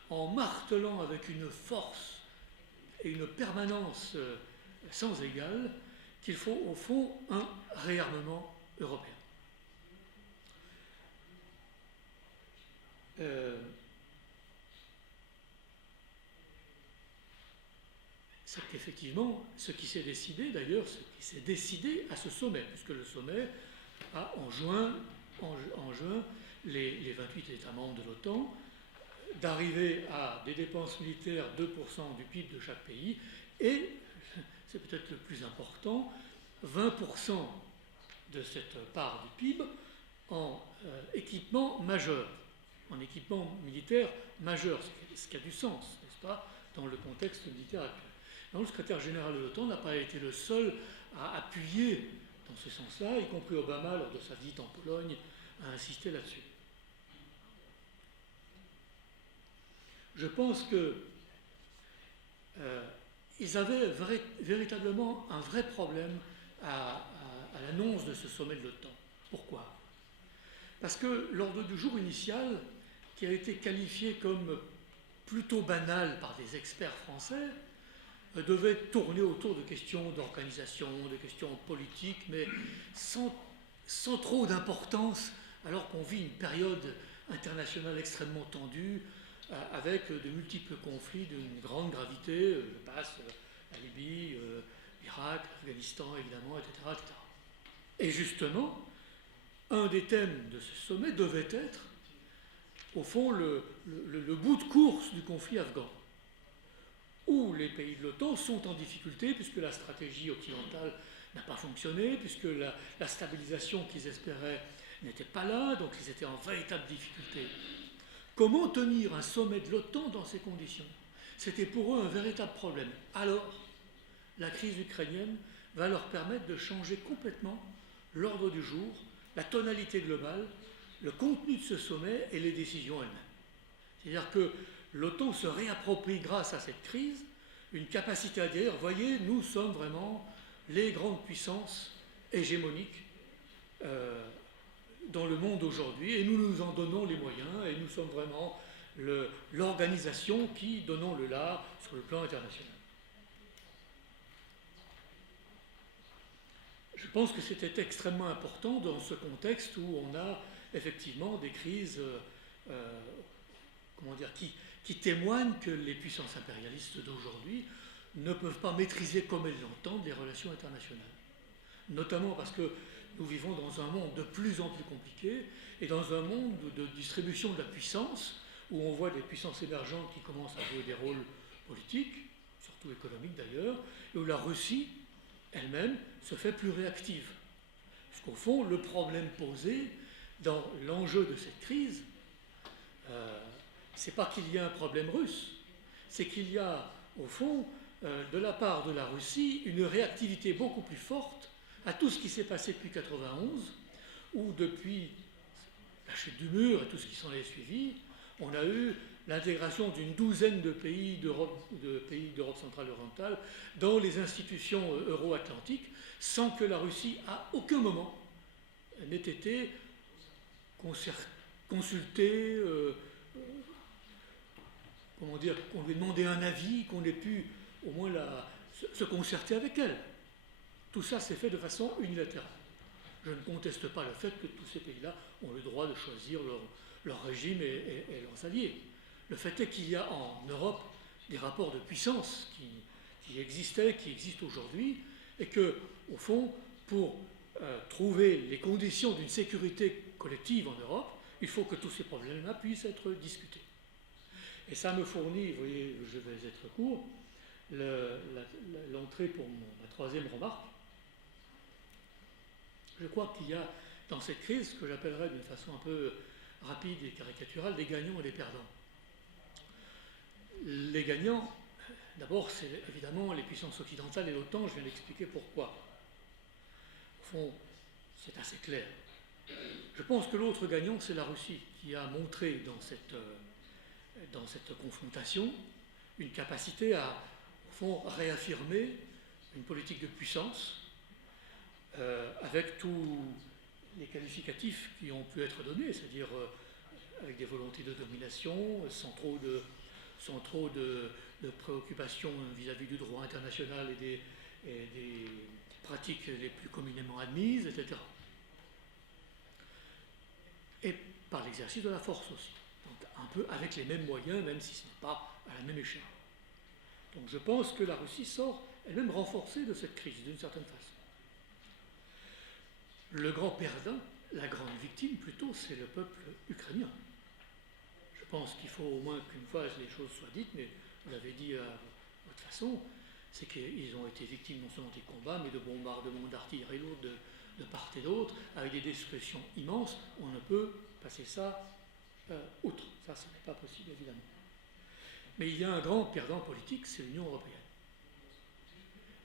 en martelant avec une force et une permanence sans égale qu'il faut au fond un réarmement européen. C'est qu'effectivement, ce qui s'est décidé d'ailleurs, ce qui s'est décidé à ce sommet, puisque le sommet a en juin les 28 États membres de l'OTAN d'arriver à des dépenses militaires 2% du PIB de chaque pays et, c'est peut-être le plus important, 20% de cette part du PIB en équipement majeur, en équipement militaire majeur, ce qui a du sens, n'est-ce pas, dans le contexte militaire actuel. Donc, le secrétaire général de l'OTAN n'a pas été le seul à appuyer dans ce sens-là, y compris Obama, lors de sa visite en Pologne, a insisté là-dessus. Je pense qu'ils avaient véritablement un vrai problème à l'annonce de ce sommet de l'OTAN. Pourquoi ? Parce que l'ordre du jour initial, qui a été qualifié comme plutôt banal par des experts français, devait tourner autour de questions d'organisation, de questions politiques, mais sans trop d'importance, alors qu'on vit une période internationale extrêmement tendue, avec de multiples conflits d'une grande gravité, je passe la Libye, l'Irak, l'Afghanistan évidemment, etc., etc. Et justement, un des thèmes de ce sommet devait être, au fond, le bout de course du conflit afghan, où les pays de l'OTAN sont en difficulté, puisque la stratégie occidentale n'a pas fonctionné, puisque la stabilisation qu'ils espéraient n'était pas là, donc ils étaient en véritable difficulté. Comment tenir un sommet de l'OTAN dans ces conditions ? C'était pour eux un véritable problème. Alors, la crise ukrainienne va leur permettre de changer complètement l'ordre du jour, la tonalité globale, le contenu de ce sommet et les décisions elles-mêmes. C'est-à-dire que l'OTAN se réapproprie grâce à cette crise une capacité à dire, voyez, nous sommes vraiment les grandes puissances hégémoniques dans le monde aujourd'hui, et nous nous en donnons les moyens, et nous sommes vraiment l'organisation qui donnons le là sur le plan international. Je pense que c'était extrêmement important dans ce contexte où on a effectivement des crises qui témoignent que les puissances impérialistes d'aujourd'hui ne peuvent pas maîtriser comme elles l'entendent les relations internationales. Notamment parce que nous vivons dans un monde de plus en plus compliqué et dans un monde de distribution de la puissance où on voit des puissances émergentes qui commencent à jouer des rôles politiques, surtout économiques d'ailleurs, et où la Russie elle-même se fait plus réactive. Parce qu'au fond, le problème posé dans l'enjeu de cette crise, c'est pas qu'il y a un problème russe, c'est qu'il y a, au fond, de la part de la Russie, une réactivité beaucoup plus forte à tout ce qui s'est passé depuis 1991, où depuis la chute du mur et tout ce qui s'en est suivi, on a eu l'intégration d'une douzaine de pays d'Europe centrale orientale dans les institutions euro-atlantiques, sans que la Russie, à aucun moment, n'ait été consultée, qu'on lui ait demandé un avis, qu'on ait pu au moins se concerter avec elle. Tout ça s'est fait de façon unilatérale. Je ne conteste pas le fait que tous ces pays-là ont le droit de choisir leur régime et leurs alliés. Le fait est qu'il y a en Europe des rapports de puissance qui existaient, qui existent aujourd'hui, et que, au fond, pour trouver les conditions d'une sécurité collective en Europe, il faut que tous ces problèmes-là puissent être discutés. Et ça me fournit, vous voyez, je vais être court, l'entrée pour ma troisième remarque. Je crois qu'il y a dans cette crise, ce que j'appellerais d'une façon un peu rapide et caricaturale, des gagnants et des perdants. Les gagnants, d'abord, c'est évidemment les puissances occidentales et l'OTAN, je viens d'expliquer pourquoi. Au fond, c'est assez clair. Je pense que l'autre gagnant, c'est la Russie, qui a montré dans cette confrontation une capacité à, au fond, réaffirmer une politique de puissance avec tous les qualificatifs qui ont pu être donnés, c'est-à-dire avec des volontés de domination, sans trop de préoccupations vis-à-vis du droit international et des pratiques les plus communément admises, etc. Et par l'exercice de la force aussi. Donc un peu avec les mêmes moyens, même si ce n'est pas à la même échelle. Donc je pense que la Russie sort elle-même renforcée de cette crise, d'une certaine façon. Le grand perdant, la grande victime plutôt, c'est le peuple ukrainien. Je pense qu'il faut au moins qu'une fois les choses soient dites, mais vous l'avez dit à votre façon, c'est qu'ils ont été victimes non seulement des combats, mais de bombardements d'artillerie lourde de part et d'autre, avec des destructions immenses. On ne peut passer ça outre. Ça, ce n'est pas possible, évidemment. Mais il y a un grand perdant politique, c'est l'Union européenne.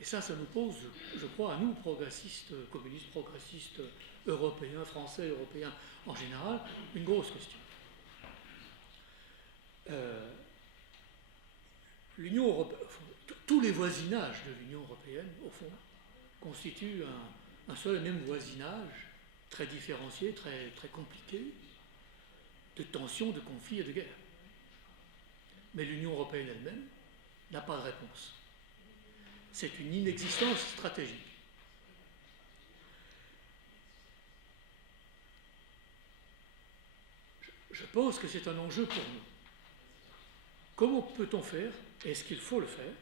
Et ça nous pose, je crois, à nous, progressistes, communistes, progressistes, européens, français, européens en général, une grosse question. L'Union européenne, tous les voisinages de l'Union européenne, au fond, constituent un seul et même voisinage, très différencié, très, très compliqué, de tensions, de conflits et de guerres. Mais l'Union européenne elle-même n'a pas de réponse. C'est une inexistence stratégique. Je pense que c'est un enjeu pour nous. Comment peut-on faire, est-ce qu'il faut le faire,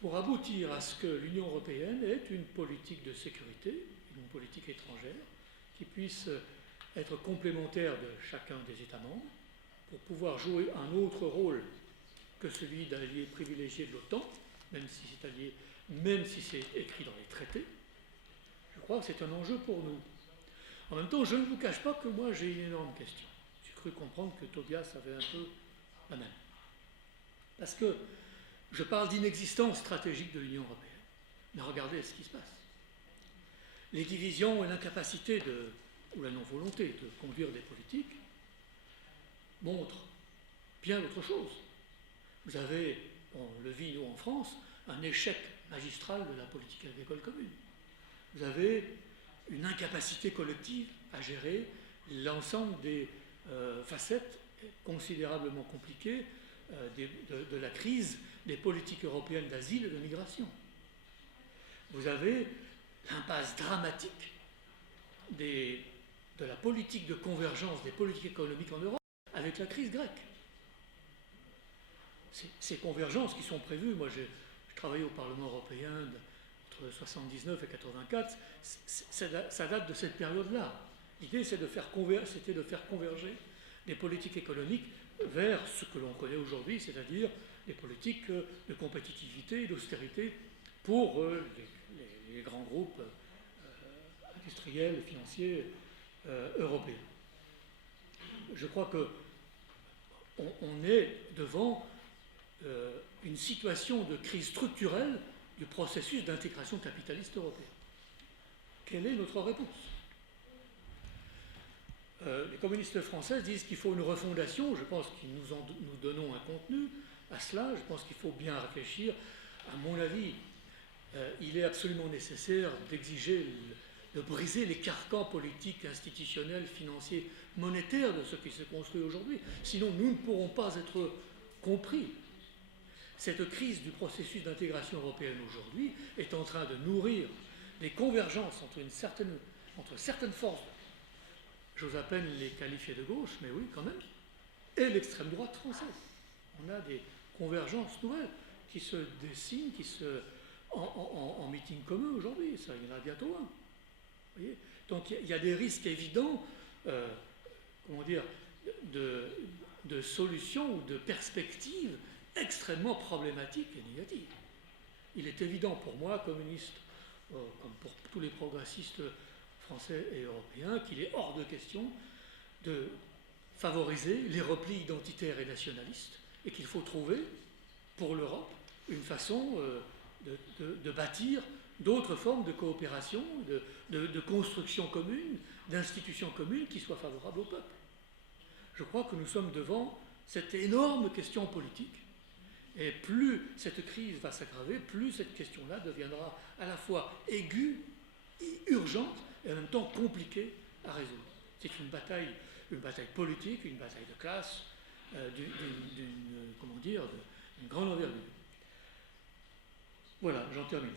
pour aboutir à ce que l'Union européenne ait une politique de sécurité, une politique étrangère, qui puisse être complémentaire de chacun des États membres, pour pouvoir jouer un autre rôle que celui d'allié privilégié de l'OTAN, même si c'est écrit dans les traités. Je crois que c'est un enjeu pour nous. En même temps, je ne vous cache pas que moi j'ai une énorme question. J'ai cru comprendre que Tobias avait un peu la même. Parce que je parle d'inexistence stratégique de l'Union européenne. Mais regardez ce qui se passe. Les divisions et l'incapacité ou la non-volonté de conduire des politiques montrent bien d'autres choses. Vous avez, on le vit nous en France, un échec magistral de la politique agricole commune. Vous avez une incapacité collective à gérer l'ensemble des facettes considérablement compliquées de la crise des politiques européennes d'asile et de migration. Vous avez l'impasse dramatique de la politique de convergence des politiques économiques en Europe avec la crise grecque. Ces convergences qui sont prévues, moi j'ai travaillé au Parlement européen entre 1979 et 1984, ça date de cette période-là. L'idée c'était de faire converger des politiques économiques vers ce que l'on connaît aujourd'hui, c'est-à-dire des politiques de compétitivité et d'austérité pour les grands groupes industriels et financiers européens. Je crois qu'on est devant une situation de crise structurelle du processus d'intégration capitaliste européen. Quelle est notre réponse ? Les communistes français disent qu'il faut une refondation. Je pense que nous donnons un contenu à cela. Je pense qu'il faut bien réfléchir. À mon avis, il est absolument nécessaire d'exiger, de briser les carcans politiques, institutionnels, financiers, monétaires de ce qui se construit aujourd'hui. Sinon, nous ne pourrons pas être compris. Cette crise du processus d'intégration européenne aujourd'hui est en train de nourrir des convergences entre certaines forces, j'ose à peine les qualifier de gauche, mais oui, quand même, et l'extrême droite française. On a des convergences nouvelles qui se dessinent, en meeting commun aujourd'hui. Ça, il y en a bientôt un. Vous voyez ? Donc il y a des risques évidents, de solutions ou de perspectives extrêmement problématiques et négatives. Il est évident pour moi, communiste, comme pour tous les progressistes français et européens, qu'il est hors de question de favoriser les replis identitaires et nationalistes et qu'il faut trouver pour l'Europe une façon de bâtir d'autres formes de coopération, de construction commune, d'institutions communes qui soient favorables au peuple. Je crois que nous sommes devant cette énorme question politique. Et plus cette crise va s'aggraver, plus cette question-là deviendra à la fois aiguë, urgente et en même temps compliquée à résoudre. C'est une bataille politique, une bataille de classe, d'une grande envergure. Voilà, j'en termine.